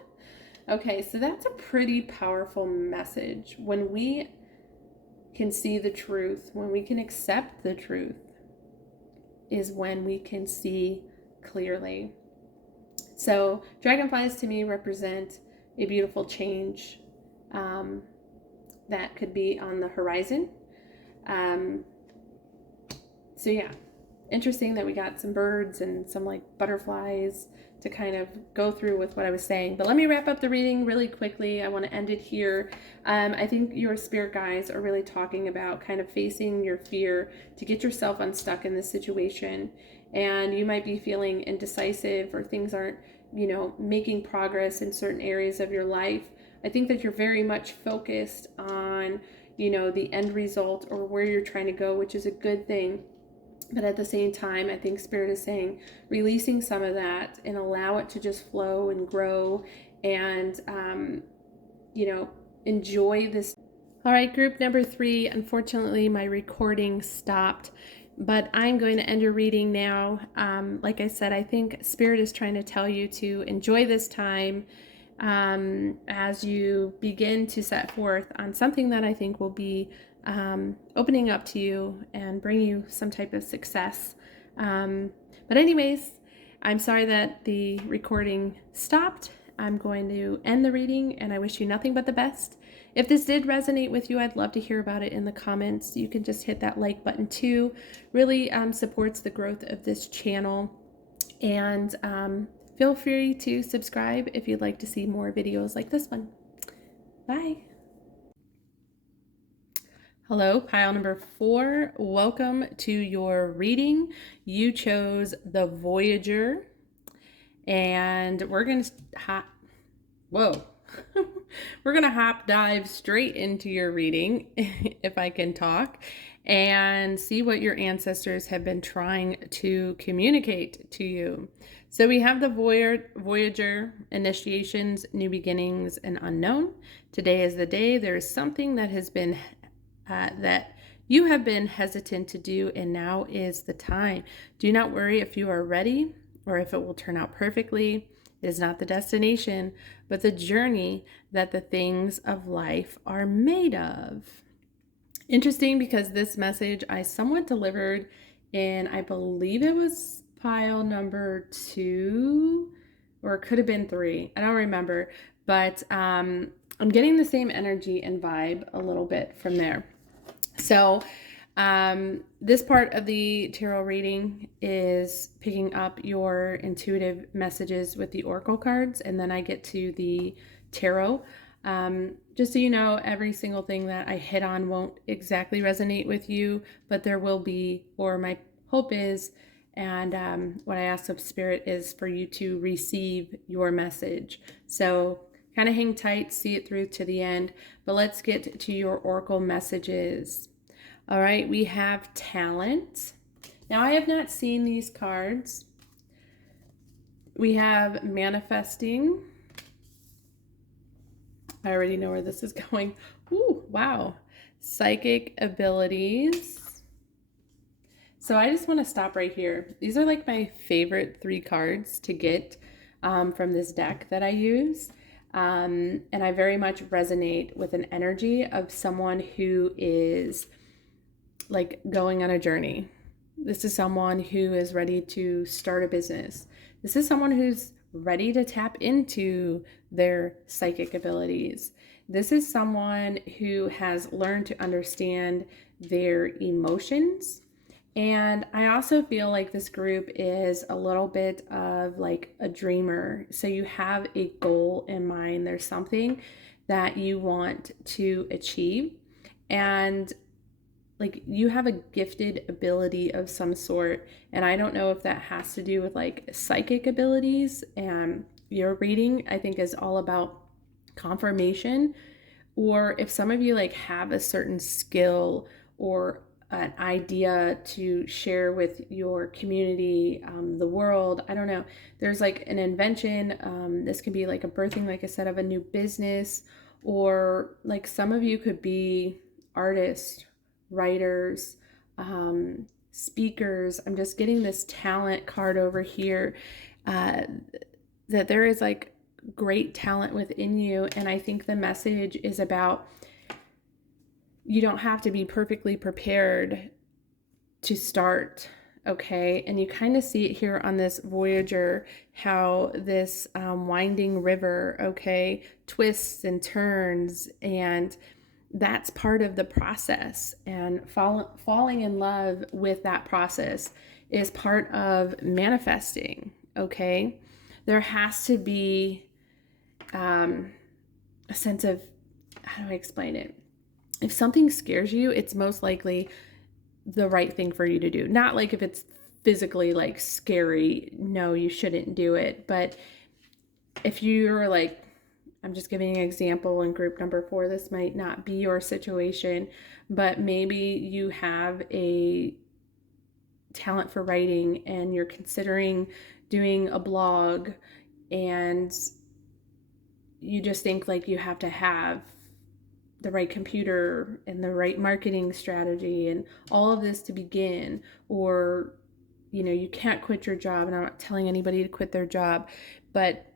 Okay, so that's a pretty powerful message. When we can see the truth, when we can accept the truth, is when we can see clearly. So dragonflies to me represent a beautiful change that could be on the horizon. So yeah, interesting that we got some birds and some like butterflies to kind of go through with what I was saying. But let me wrap up the reading really quickly. I want to end it here. I think your spirit guides are really talking about kind of facing your fear to get yourself unstuck in this situation. And you might be feeling indecisive, or things aren't, making progress in certain areas of your life. I think that you're very much focused on, the end result or where you're trying to go, which is a good thing. But at the same time, I think Spirit is saying releasing some of that and allow it to just flow and grow and, enjoy this. All right, group number 3, unfortunately, my recording stopped, but I'm going to end your reading now. Like I said, I think Spirit is trying to tell you to enjoy this time as you begin to set forth on something that I think will be opening up to you and bring you some type of success. But anyways, I'm sorry that the recording stopped. I'm going to end the reading, and I wish you nothing but the best. If this did resonate with you, I'd love to hear about it in the comments. You can just hit that like button too. Really supports the growth of this channel. And feel free to subscribe if you'd like to see more videos like this one. Bye. Hello, pile number 4. Welcome to your reading. You chose the Voyager, and we're going to dive straight into your reading, if I can talk, and see what your ancestors have been trying to communicate to you. So we have the Voyager, initiations, new beginnings, and unknown. Today is the day. There is something that has been that you have been hesitant to do, and now is the time. Do not worry if you are ready or if it will turn out perfectly. It is not the destination, but the journey that the things of life are made of. Interesting, because this message I somewhat delivered in, I believe it was pile number 2, or it could have been 3. I don't remember, but I'm getting the same energy and vibe a little bit from there. So this part of the tarot reading is picking up your intuitive messages with the oracle cards, and then I get to the tarot. Just so you know, every single thing that I hit on won't exactly resonate with you, but there will be, or my hope is, and what I ask of Spirit is for you to receive your message. So kind of hang tight, see it through to the end, but let's get to your oracle messages. All right, we have talent. Now, I have not seen these cards. We have manifesting. I already know where this is going. Ooh, wow. Psychic abilities. So I just want to stop right here. These are like my favorite 3 cards to get from this deck that I use. And I very much resonate with an energy of someone who is like going on a journey. This is someone who is ready to start a business. This is someone who's ready to tap into their psychic abilities. This is someone who has learned to understand their emotions. And I also feel like this group is a little bit of like a dreamer. So you have a goal in mind. There's something that you want to achieve. And like you have a gifted ability of some sort, and I don't know if that has to do with like psychic abilities, and your reading I think is all about confirmation, or if some of you like have a certain skill or an idea to share with your community, the world. I don't know. There's like an invention. This could be like a birthing, like I said, of a new business, or like some of you could be artists, writers, speakers. I'm just getting this talent card over here, uh, that there is like great talent within you. And I think the message is about you don't have to be perfectly prepared to start, okay? And you kind of see it here on this Voyager, how this winding river, okay, twists and turns, and that's part of the process. And falling in love with that process is part of manifesting, okay? There has to be a sense of, how do I explain it? If something scares you, it's most likely the right thing for you to do. Not like if it's physically like scary, no, you shouldn't do it. But if you're like, I'm just giving an example in group number 4, this might not be your situation, but maybe you have a talent for writing and you're considering doing a blog, and you just think like you have to have the right computer and the right marketing strategy and all of this to begin, or you can't quit your job, and I'm not telling anybody to quit their job, but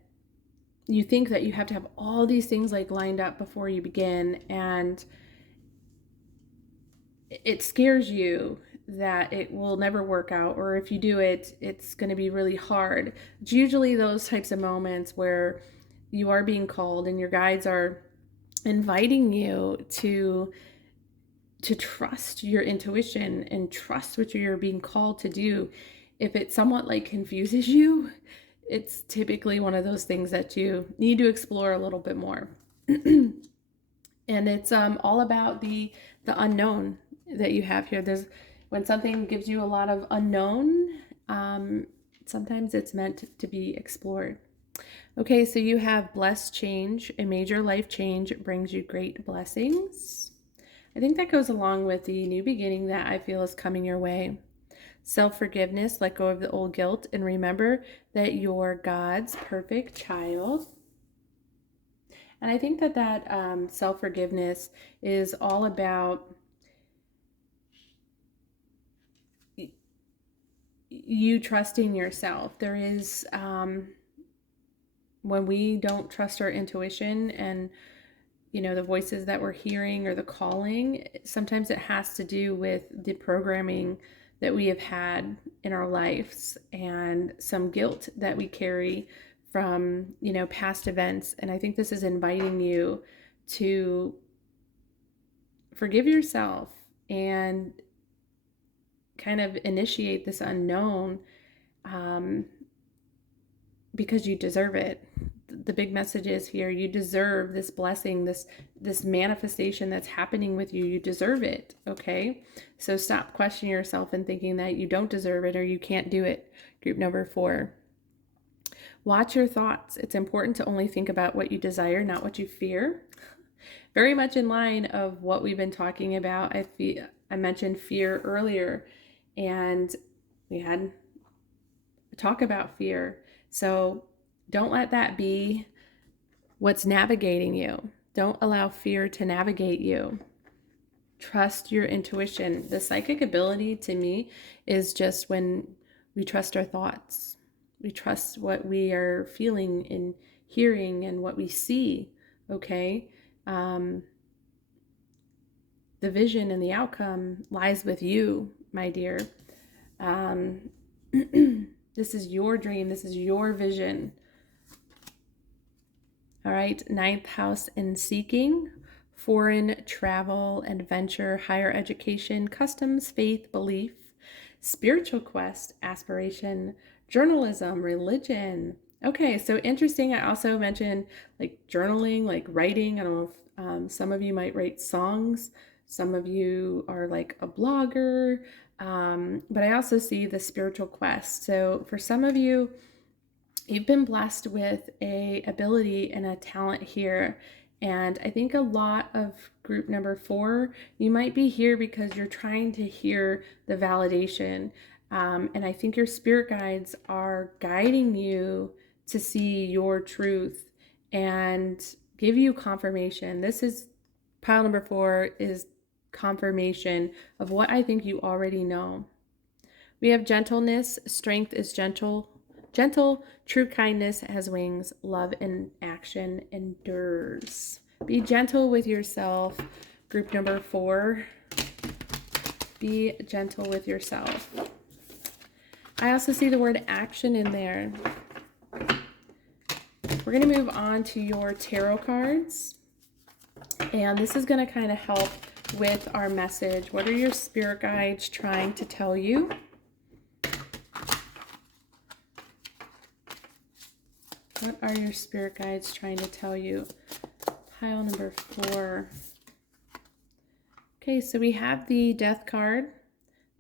you think that you have to have all these things like lined up before you begin, and it scares you that it will never work out, or if you do it, it's going to be really hard. It's usually those types of moments where you are being called and your guides are inviting you to trust your intuition and trust what you're being called to do. If it somewhat like confuses you, it's typically one of those things that you need to explore a little bit more. And it's all about the unknown that you have here. There's when something gives you a lot of unknown, sometimes it's meant to be explored. Okay, so you have blessed change. A major life change brings you great blessings. I think that goes along with the new beginning that I feel is coming your way. Self-forgiveness, let go of the old guilt, and remember that you're God's perfect child. And I think that self-forgiveness is all about you trusting yourself. There is, when we don't trust our intuition and the voices that we're hearing or the calling, sometimes it has to do with the programming that we have had in our lives and some guilt that we carry from past events. And I think this is inviting you to forgive yourself and kind of initiate this unknown, because you deserve it. The big message is here, you deserve this blessing, this manifestation that's happening with you. You deserve it, okay? So stop questioning yourself and thinking that you don't deserve it or you can't do it. Group number 4. Watch your thoughts. It's important to only think about what you desire, not what you fear. Very much in line of what we've been talking about. I mentioned fear earlier, and we had a talk about fear. So don't let that be what's navigating you. Don't allow fear to navigate you. Trust your intuition. The psychic ability to me is just when we trust our thoughts. We trust what we are feeling and hearing and what we see, okay? The vision and the outcome lies with you, my dear. This is your dream. This is your vision. All right, 9th house in seeking, foreign travel, adventure, higher education, customs, faith, belief, spiritual quest, aspiration, journalism, religion. Okay, so interesting. I also mentioned like journaling, like writing. I don't know if some of you might write songs. Some of you are like a blogger, but I also see the spiritual quest. So for some of you, you've been blessed with a ability and a talent here. And I think a lot of group number 4, you might be here because you're trying to hear the validation. And I think your spirit guides are guiding you to see your truth and give you confirmation. This is pile number 4 is confirmation of what I think you already know. We have gentleness. Strength is gentle. Gentle, true kindness has wings. Love in action endures. Be gentle with yourself. Group number 4. Be gentle with yourself. I also see the word action in there. We're going to move on to your tarot cards. And this is going to kind of help with our message. What are your spirit guides trying to tell you? What are your spirit guides trying to tell you? Pile number 4. Okay, so we have the death card.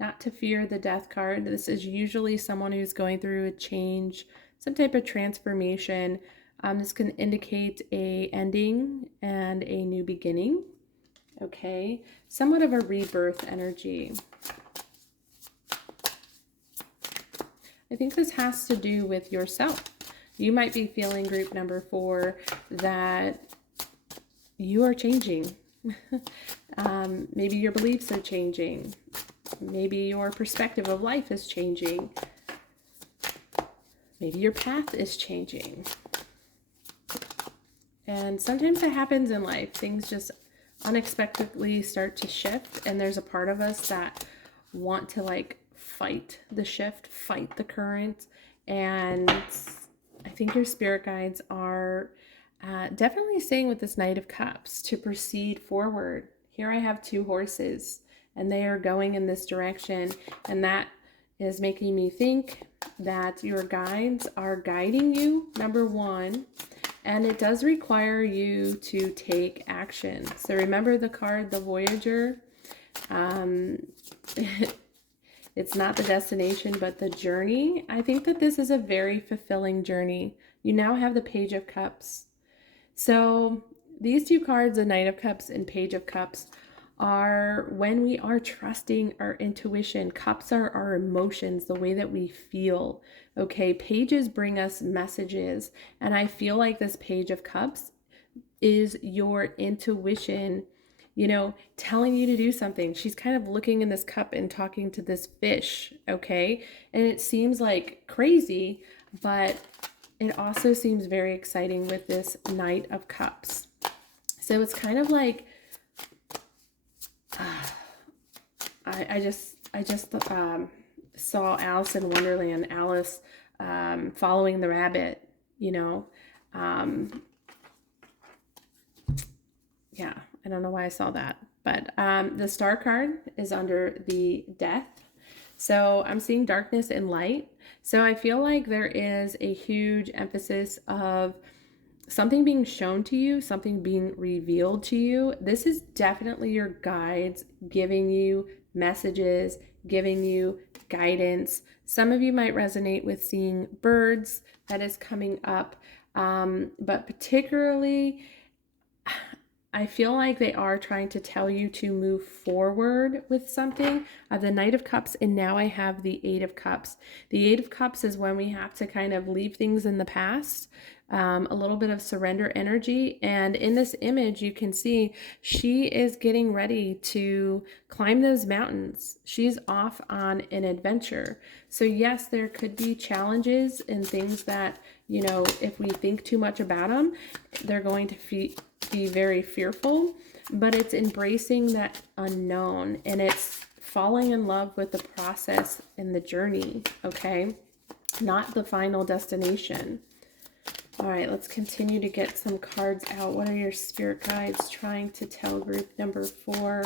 Not to fear the death card. This is usually someone who's going through a change, some type of transformation. This can indicate a ending and a new beginning. Okay, somewhat of a rebirth energy. I think this has to do with yourself. You might be feeling group number 4 that you are changing. Maybe your beliefs are changing. Maybe your perspective of life is changing. Maybe your path is changing. And sometimes that happens in life. Things just unexpectedly start to shift, and there's a part of us that want to like fight the shift, fight the current. And I think your spirit guides are definitely saying with this Knight of Cups to proceed forward. Here I have 2 horses, and they are going in this direction, and that is making me think that your guides are guiding you, number 1, and it does require you to take action. So remember the card, the Voyager. It's not the destination, but the journey. I think that this is a very fulfilling journey. You now have the Page of Cups. So these 2 cards, the Knight of Cups and Page of Cups, are when we are trusting our intuition. Cups are our emotions, the way that we feel. Okay, pages bring us messages. And I feel like this Page of Cups is your intuition, telling you to do something. She's kind of looking in this cup and talking to this fish, okay? And it seems like crazy, but it also seems very exciting with this Knight of Cups. So it's kind of like, I just saw Alice in Wonderland, Alice following the rabbit, yeah, I don't know why I saw that, but the Star card is under the Death. So I'm seeing darkness and light. So I feel like there is a huge emphasis of something being shown to you, something being revealed to you. This is definitely your guides giving you messages, giving you guidance. Some of you might resonate with seeing birds. That is coming up. But particularly, I feel like they are trying to tell you to move forward with something. I have the Knight of Cups, and now I have the 8 of Cups. The 8 of Cups is when we have to kind of leave things in the past, a little bit of surrender energy. And in this image, you can see she is getting ready to climb those mountains. She's off on an adventure. So yes, there could be challenges and things that, if we think too much about them, they're going to be very fearful, but it's embracing that unknown, and it's falling in love with the process and the journey, okay? Not the final destination. All right, let's continue to get some cards out. What are your spirit guides trying to tell group number 4?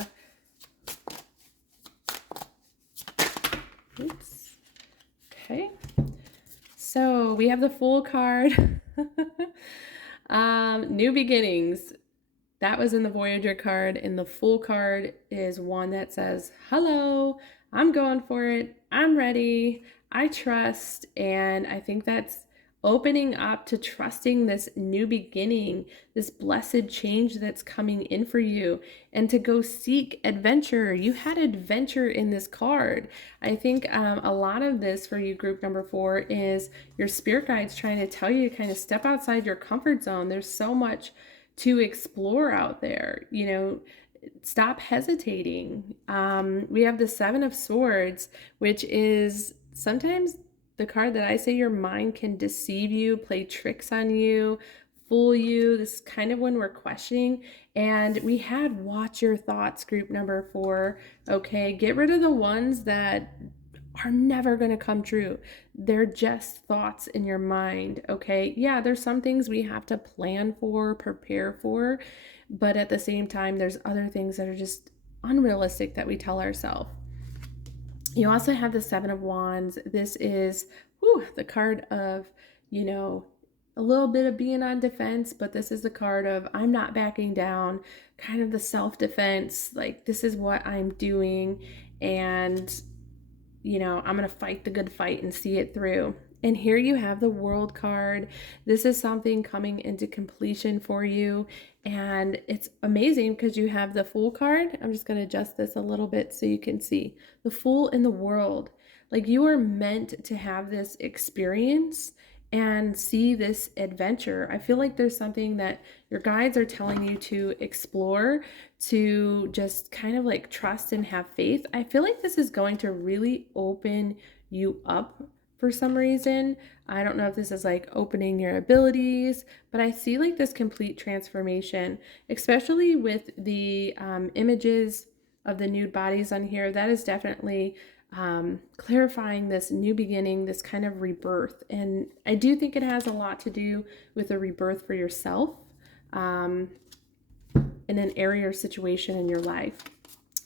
Oops. Okay. So we have the Fool card. New beginnings. that was in the Voyager card, and the Fool card is one that says, hello, I'm going for it, I'm ready, I trust. And I think that's opening up to trusting this new beginning, this blessed change that's coming in for you, and to go seek adventure. You had adventure in this card. I think a lot of this for you, group number 4, is your spirit guides trying to tell you to kind of step outside your comfort zone. There's so much to explore out there. Stop hesitating. We have the 7 of Swords, which is sometimes the card that I say your mind can deceive you, play tricks on you, fool you. This is kind of when we're questioning. And we had watch your thoughts, group number 4. Okay, get rid of the ones that are never going to come true. They're just thoughts in your mind. Okay, yeah, there's some things we have to plan for, prepare for, but at the same time, there's other things that are just unrealistic that we tell ourselves. You also have the 7 of Wands. This is the card of, a little bit of being on defense, but this is the card of I'm not backing down, kind of the self-defense, like this is what I'm doing, and I'm going to fight the good fight and see it through. And here you have the World card. This is something coming into completion for you. And it's amazing because you have the Fool card. I'm just going to adjust this a little bit so you can see. The Fool in the World. Like, you are meant to have this experience and see this adventure. I feel like there's something that your guides are telling you to explore, to just kind of like trust and have faith. I feel like this is going to really open you up for some reason. I don't know if this is like opening your abilities, but I see like this complete transformation, especially with the images of the nude bodies on here. That is definitely clarifying this new beginning, this kind of rebirth. And I do think it has a lot to do with a rebirth for yourself in an area or situation in your life.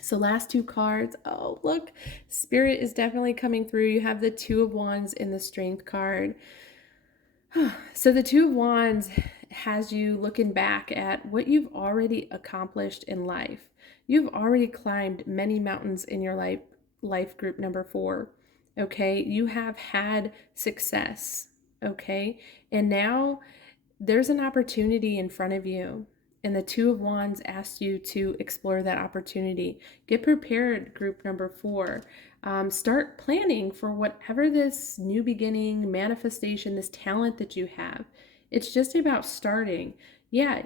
So last 2 cards. Oh, look, Spirit is definitely coming through. You have the 2 of Wands in the Strength card. So the 2 of Wands has you looking back at what you've already accomplished in life. You've already climbed many mountains in your life, group number 4. Okay, you have had success. Okay, and now there's an opportunity in front of you. And the 2 of Wands asks you to explore that opportunity. Get prepared, group number 4. Start planning for whatever this new beginning, manifestation, this talent that you have. It's just about starting. Yeah,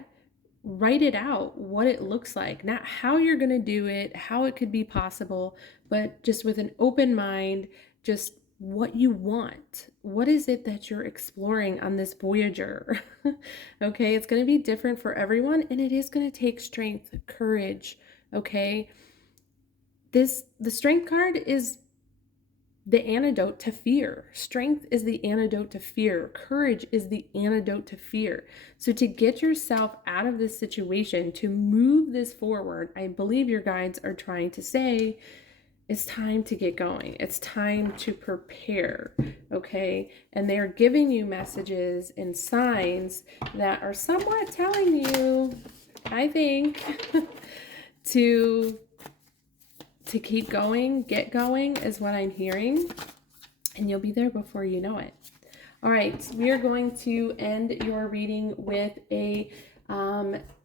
write it out, what it looks like, not how you're going to do it, how it could be possible, but just with an open mind, just what you want. What is it that you're exploring on this Voyager? Okay, it's going to be different for everyone, and it is going to take strength, courage. Okay, the Strength card is the antidote to fear. Strength is the antidote to fear. Courage is the antidote to fear. So to get yourself out of this situation, to move this forward, I believe your guides are trying to say, it's time to get going. It's time to prepare, okay? And they're giving you messages and signs that are somewhat telling you, I think, to keep going, get going is what I'm hearing. And you'll be there before you know it. All right, we are going to end your reading with a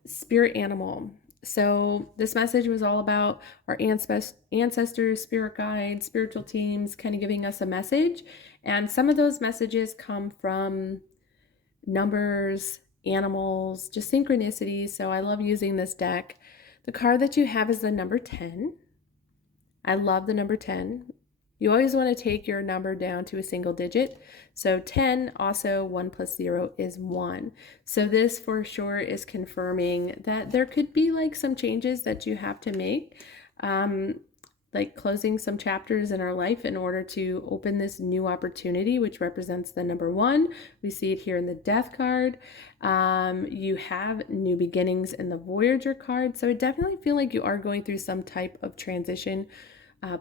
spirit animal. So this message was all about our ancestors, spirit guides, spiritual teams, kind of giving us a message. And some of those messages come from numbers, animals, just synchronicities. So I love using this deck. The card that you have is the number 10. I love the number 10. You always want to take your number down to a single digit. So 10, also 1 plus 0 is 1. So this for sure is confirming that there could be like some changes that you have to make, like closing some chapters in our life in order to open this new opportunity, which represents the number 1. We see it here in the Death card. You have new beginnings in the Voyager card. So I definitely feel like you are going through some type of transition.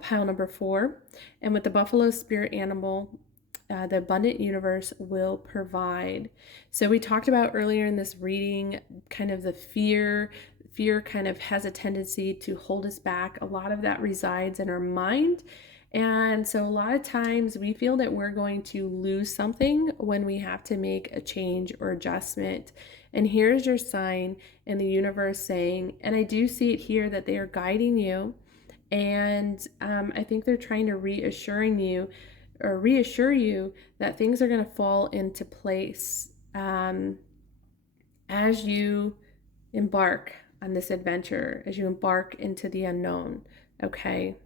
Pile number 4. And with the buffalo spirit animal, the abundant universe will provide. So we talked about earlier in this reading kind of the fear fear kind of has a tendency to hold us back. A lot of that resides in our mind. And so a lot of times we feel that we're going to lose something when we have to make a change or adjustment. And here's your sign in the universe saying, and I do see it here, that they are guiding you. And I think they're trying to reassure you that things are going to fall into place as you embark on this adventure, as you embark into the unknown. Okay.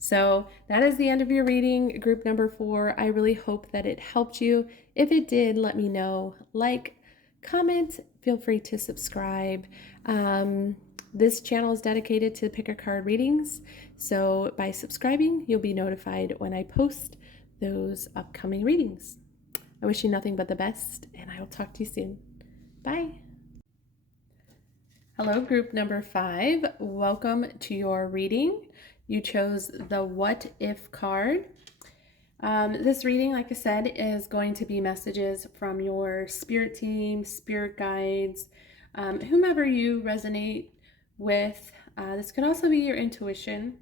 So that is the end of your reading, group number 4. I really hope that it helped you. If it did, let me know. Like, comment, feel free to subscribe. This channel is dedicated to pick a card readings. So by subscribing, you'll be notified when I post those upcoming readings. I wish you nothing but the best, and I will talk to you soon. Bye. Hello, group number 5. Welcome to your reading. You chose the What If card. This reading, like I said, is going to be messages from your spirit team, spirit guides, whomever you resonate with. This could also be your intuition.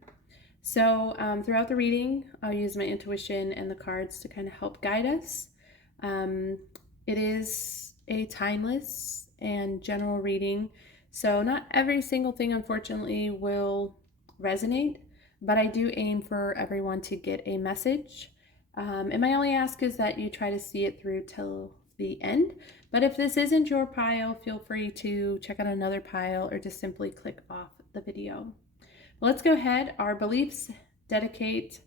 So throughout the reading, I'll use my intuition and the cards to kind of help guide us. It is a timeless and general reading, so not every single thing, unfortunately, will resonate, but I do aim for everyone to get a message. And my only ask is that you try to see it through till the end. But if this isn't your pile, feel free to check out another pile or just simply click off the video. Well, let's go ahead. Our beliefs dictate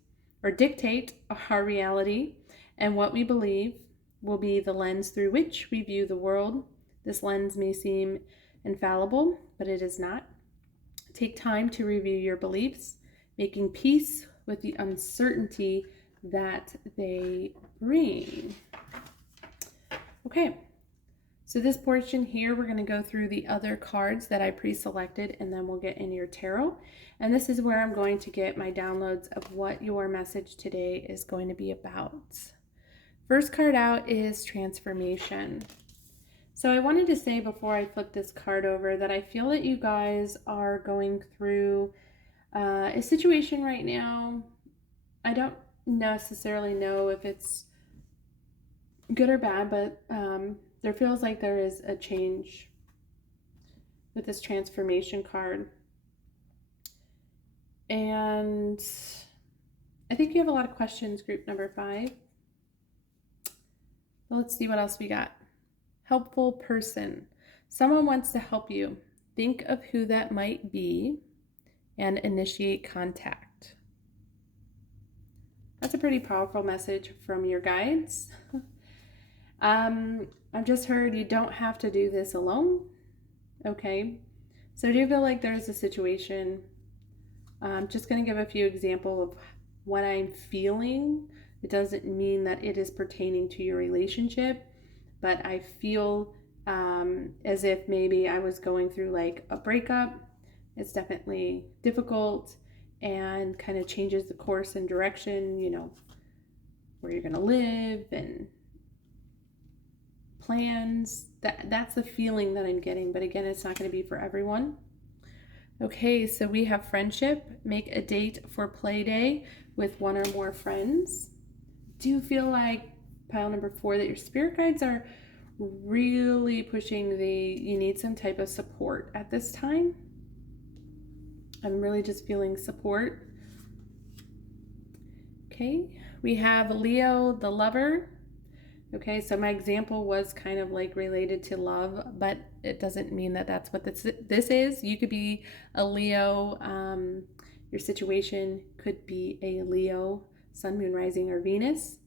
our reality, and what we believe will be the lens through which we view the world. This lens may seem infallible, but it is not. Take time to review your beliefs, making peace with the uncertainty that they bring. Okay, so this portion here, we're going to go through the other cards that I pre-selected, and then we'll get in your tarot. And this is where I'm going to get my downloads of what your message today is going to be about. First card out is transformation. So I wanted to say before I flip this card over that I feel that you guys are going through a situation right now. I don't necessarily know if it's good or bad, but there feels like there is a change with this transformation card. And I think you have a lot of questions, group number 5. Let's see what else we got. Helpful person. Someone wants to help you. Think of who that might be and initiate contact. That's a pretty powerful message from your guides. I've just heard you don't have to do this alone. Okay. So do you feel like there's a situation? I'm just going to give a few examples of what I'm feeling. It doesn't mean that it is pertaining to your relationship, but I feel as if maybe I was going through like a breakup. It's definitely difficult and kind of changes the course and direction, you know, where you're going to live and plans. That's the feeling that I'm getting, but again, it's not going to be for everyone. Okay, so we have friendship. Make a date for play day with one or more friends. Do you feel like, pile number 4, that your spirit guides are really pushing you need some type of support at this time? I'm really just feeling support. Okay, we have Leo, the lover. Okay, so my example was kind of like related to love, but it doesn't mean that that's what this is. You could be a Leo. Your situation could be a Leo, Sun, Moon, Rising, or Venus.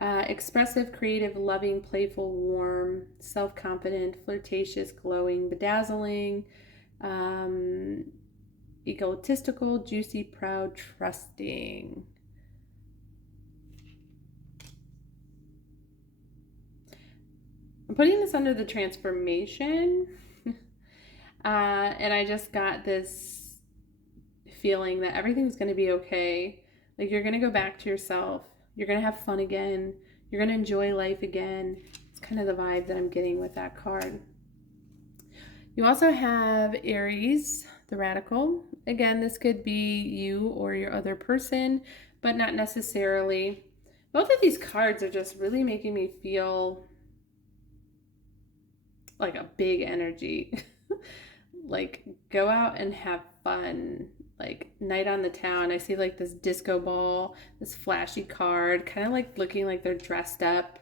Expressive, creative, loving, playful, warm, self-confident, flirtatious, glowing, bedazzling, egotistical, juicy, proud, trusting. I'm putting this under the transformation, and I just got this feeling that everything's going to be okay. Like you're going to go back to yourself. You're going to have fun again. You're going to enjoy life again. It's kind of the vibe that I'm getting with that card. You also have Aries, the radical. Again, this could be you or your other person, but not necessarily. Both of these cards are just really making me feel like a big energy. Like, go out and have fun. Like, night on the town. I see like this disco ball, this flashy card, kind of like looking like they're dressed up.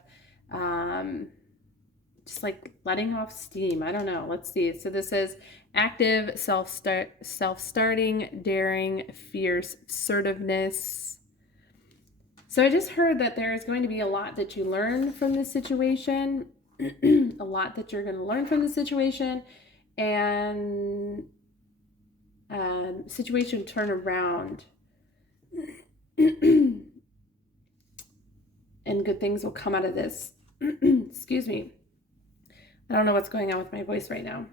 Just like letting off steam. I don't know. Let's see. So this says active, self-starting, daring, fierce, assertiveness. So I just heard that there is going to be a lot that you learn from this situation, a lot that you're going to learn from the situation, and situation turn around, and good things will come out of this. Excuse me. I don't know what's going on with my voice right now.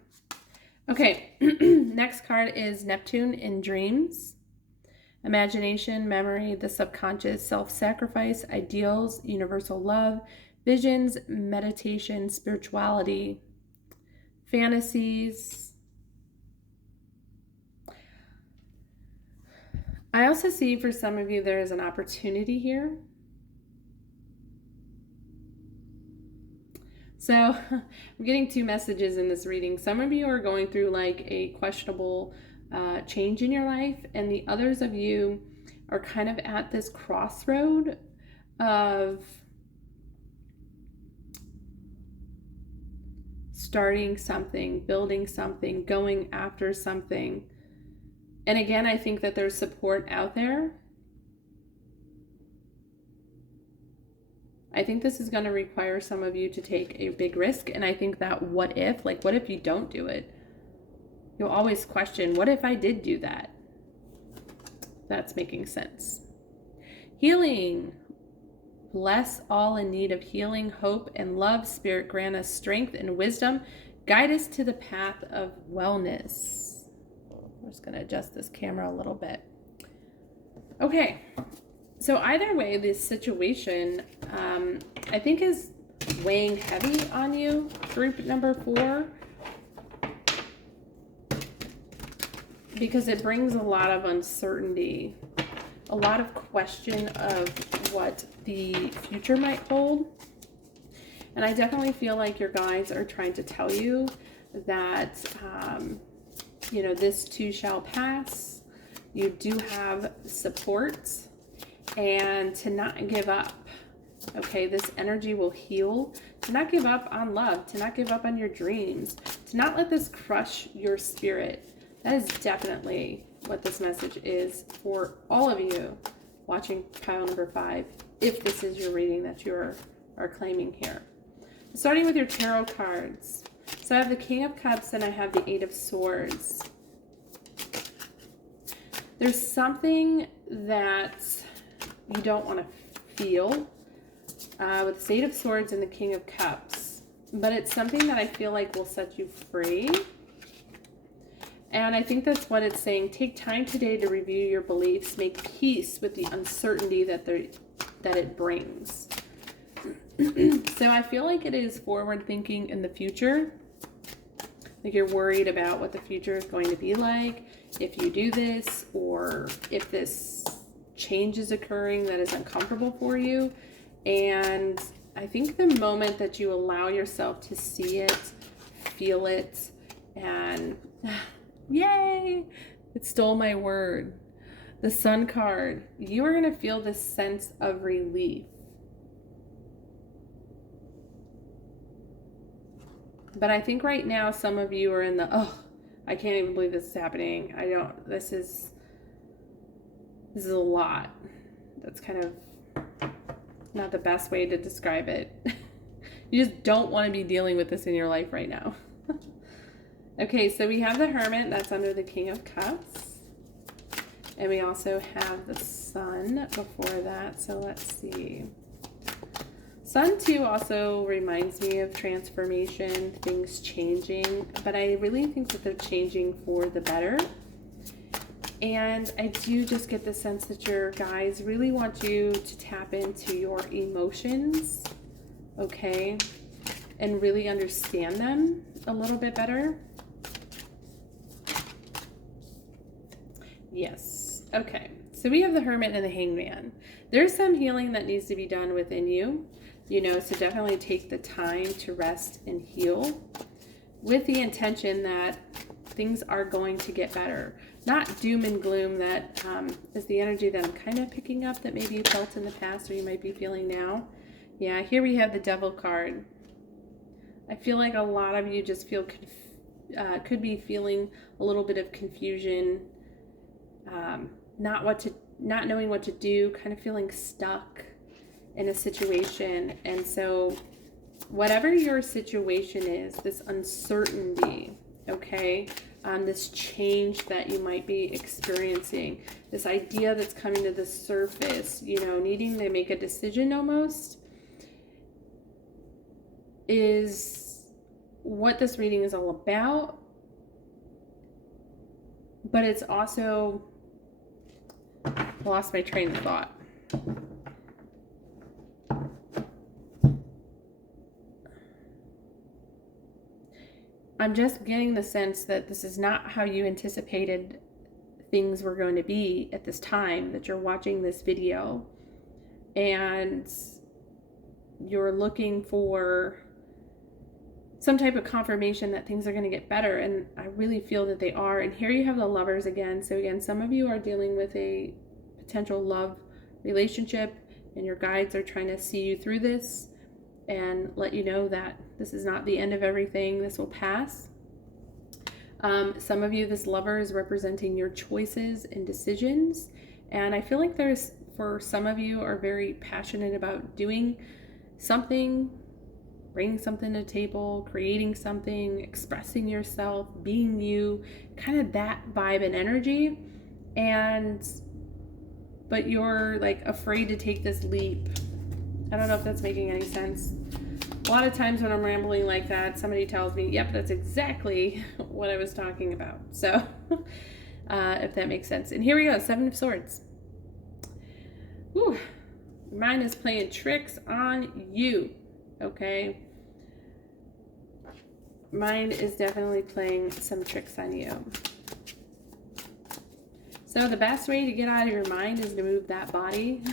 Okay, next card is Neptune in dreams. Imagination, memory, the subconscious, self-sacrifice, ideals, universal love, visions, meditation, spirituality, fantasies. I also see for some of you there is an opportunity here. So I'm getting two messages in this reading. Some of you are going through like a questionable change in your life, and the others of you are kind of at this crossroad of starting something, building something, going after something. And again, I think that there's support out there. I think this is going to require some of you to take a big risk. And I think that what if you don't do it? You'll always question, what if I did do that? That's making sense. Healing. Bless all in need of healing, hope, and love. Spirit, grant us strength and wisdom. Guide us to the path of wellness. I'm just going to adjust this camera a little bit. Okay. So either way, this situation, I think, is weighing heavy on you, group number 4, because it brings a lot of uncertainty, a lot of question of what the future might hold. And I definitely feel like your guides are trying to tell you that, this too shall pass. You do have support. And to not give up. Okay, this energy will heal. To not give up on love, to not give up on your dreams, to not let this crush your spirit. That is definitely what this message is for all of you watching pile number 5, if this is your reading that you are claiming here. Starting with your tarot cards. So I have the King of Cups and I have the 8 of Swords. There's something that you don't want to feel with the 8 of Swords and the King of Cups, but it's something that I feel like will set you free. And I think that's what it's saying. Take time today to review your beliefs, make peace with the uncertainty that it brings. So I feel like it is forward thinking in the future. Like you're worried about what the future is going to be like if you do this, or if this change is occurring that is uncomfortable for you. And I think the moment that you allow yourself to see it, feel it, and yay, it stole my word, the Sun card, you are going to feel this sense of relief. But I think right now some of you are in the, I can't even believe this is happening. This is a lot. That's kind of not the best way to describe it. You just don't want to be dealing with this in your life right now. Okay, so we have the Hermit, that's under the King of Cups. And we also have the Sun before that, so let's see. Sun too also reminds me of transformation, things changing, but I really think that they're changing for the better. And I do just get the sense that your guides really want you to tap into your emotions, okay, and really understand them a little bit better. Yes. Okay. So we have the Hermit and the Hangman. There's some healing that needs to be done within you, so definitely take the time to rest and heal with the intention that things are going to get better. Not doom and gloom. That is the energy that I'm kind of picking up that maybe you felt in the past or you might be feeling now. Yeah, here we have the Devil card. I feel like a lot of you just feel could be feeling a little bit of confusion, not knowing what to do, kind of feeling stuck in a situation. And so whatever your situation is, this uncertainty, okay, this change that you might be experiencing, this idea that's coming to the surface, needing to make a decision almost, is what this reading is all about. But it's also, lost my train of thought. I'm just getting the sense that this is not how you anticipated things were going to be at this time that you're watching this video, and you're looking for some type of confirmation that things are going to get better, and I really feel that they are. And here you have the Lovers again. So again, some of you are dealing with a potential love relationship, and your guides are trying to see you through this and let you know that this is not the end of everything. This will pass. Some of you, this Lover is representing your choices and decisions, and I feel like for some of you are very passionate about doing something, bringing something to the table, creating something, expressing yourself, being you, kind of that vibe and energy. But you're like afraid to take this leap. I don't know if that's making any sense. A lot of times when I'm rambling like that, somebody tells me, yep, that's exactly what I was talking about. So if that makes sense. And here we go, Seven of Swords. Whew. Your mind is playing tricks on you. Okay, mind is definitely playing some tricks on you. So the best way to get out of your mind is to move that body.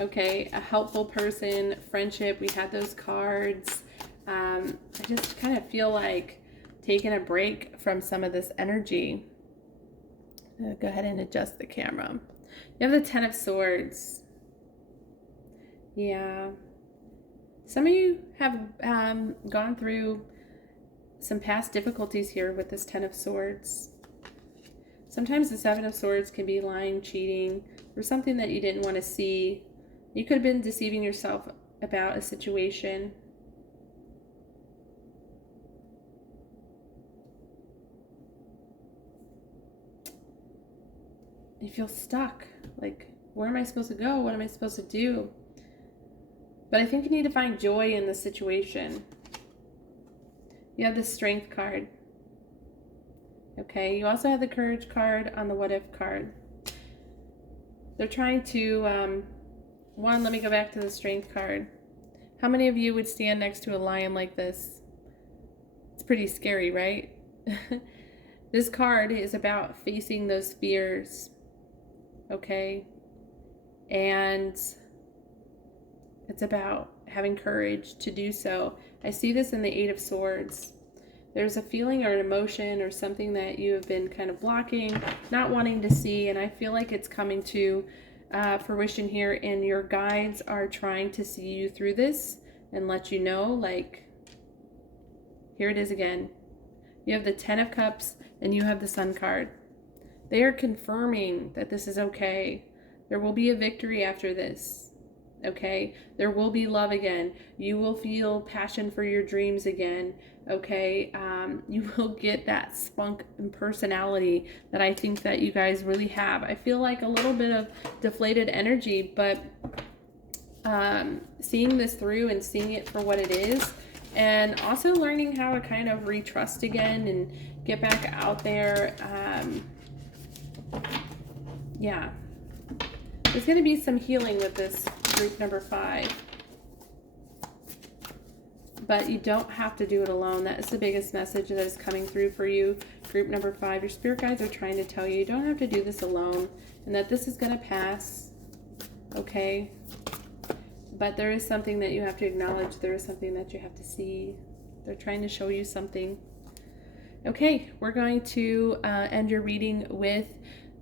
Okay, a helpful person, friendship, we had those cards. I just kind of feel like taking a break from some of this energy. Go ahead and adjust the camera. You have the Ten of Swords. Yeah. Some of you have gone through some past difficulties here with this Ten of Swords. Sometimes the Seven of Swords can be lying, cheating, or something that you didn't want to see. You could have been deceiving yourself about a situation. You feel stuck. Like, where am I supposed to go? What am I supposed to do? But I think you need to find joy in the situation. You have the Strength card. Okay, you also have the Courage card on the What If card. They're trying to, let me go back to the Strength card. How many of you would stand next to a lion like this? It's pretty scary, right? This card is about facing those fears, okay? And it's about having courage to do so. I see this in the Eight of Swords. There's a feeling or an emotion or something that you have been kind of blocking, not wanting to see, and I feel like it's coming to fruition here, and your guides are trying to see you through this and let you know, like, here it is again. You have the Ten of Cups and you have the Sun card. They are confirming that this is okay. There will be a victory after this. Okay, there will be love again. You will feel passion for your dreams again. Okay, you will get that spunk and personality that I think that you guys really have. I feel like a little bit of deflated energy, but seeing this through and seeing it for what it is, and also learning how to kind of retrust again and get back out there. Yeah, there's going to be some healing with this group number 5, but you don't have to do it alone. That is the biggest message that is coming through for you. Group number 5, your spirit guides are trying to tell you you don't have to do this alone and that this is going to pass, okay? But there is something that you have to acknowledge. There is something that you have to see. They're trying to show you something. Okay, we're going to end your reading with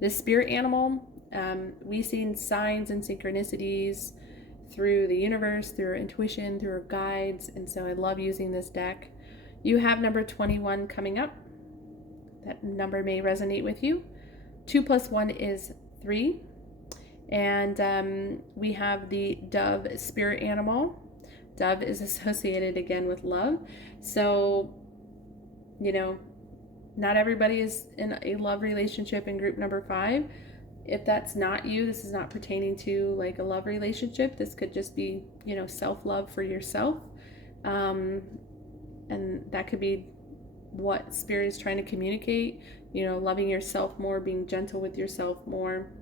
the spirit animal. We've seen signs and synchronicities through the universe, through our intuition, through our guides, and so I love using this deck. You have number 21 coming up. That number may resonate with you. 2 + 1 is 3. And we have the dove spirit animal. Dove is associated again with love. So, you know, not everybody is in a love relationship in group number 5. If that's not you, this is not pertaining to like a love relationship. This could just be, you know, self-love for yourself. And that could be what spirit is trying to communicate, you know, loving yourself more, being gentle with yourself more,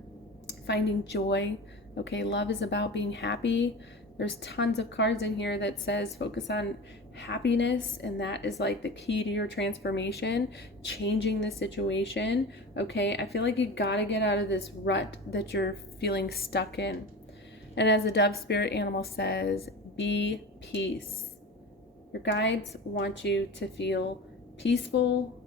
finding joy. Okay, love is about being happy. There's tons of cards in here that says focus on happiness, and that is like the key to your transformation, changing the situation. Okay, I feel like you gotta get out of this rut that you're feeling stuck in. And as the dove spirit animal says, be peace. Your guides want you to feel peaceful,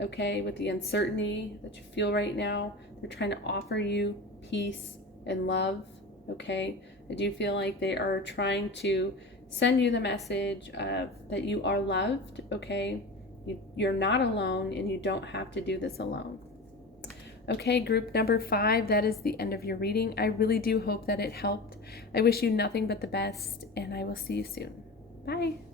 okay, with the uncertainty that you feel right now. They're trying to offer you peace and love, okay? I do feel like they are trying to send you the message that you are loved, okay? You're not alone, and you don't have to do this alone. Okay, group number 5, that is the end of your reading. I really do hope that it helped. I wish you nothing but the best, and I will see you soon. Bye.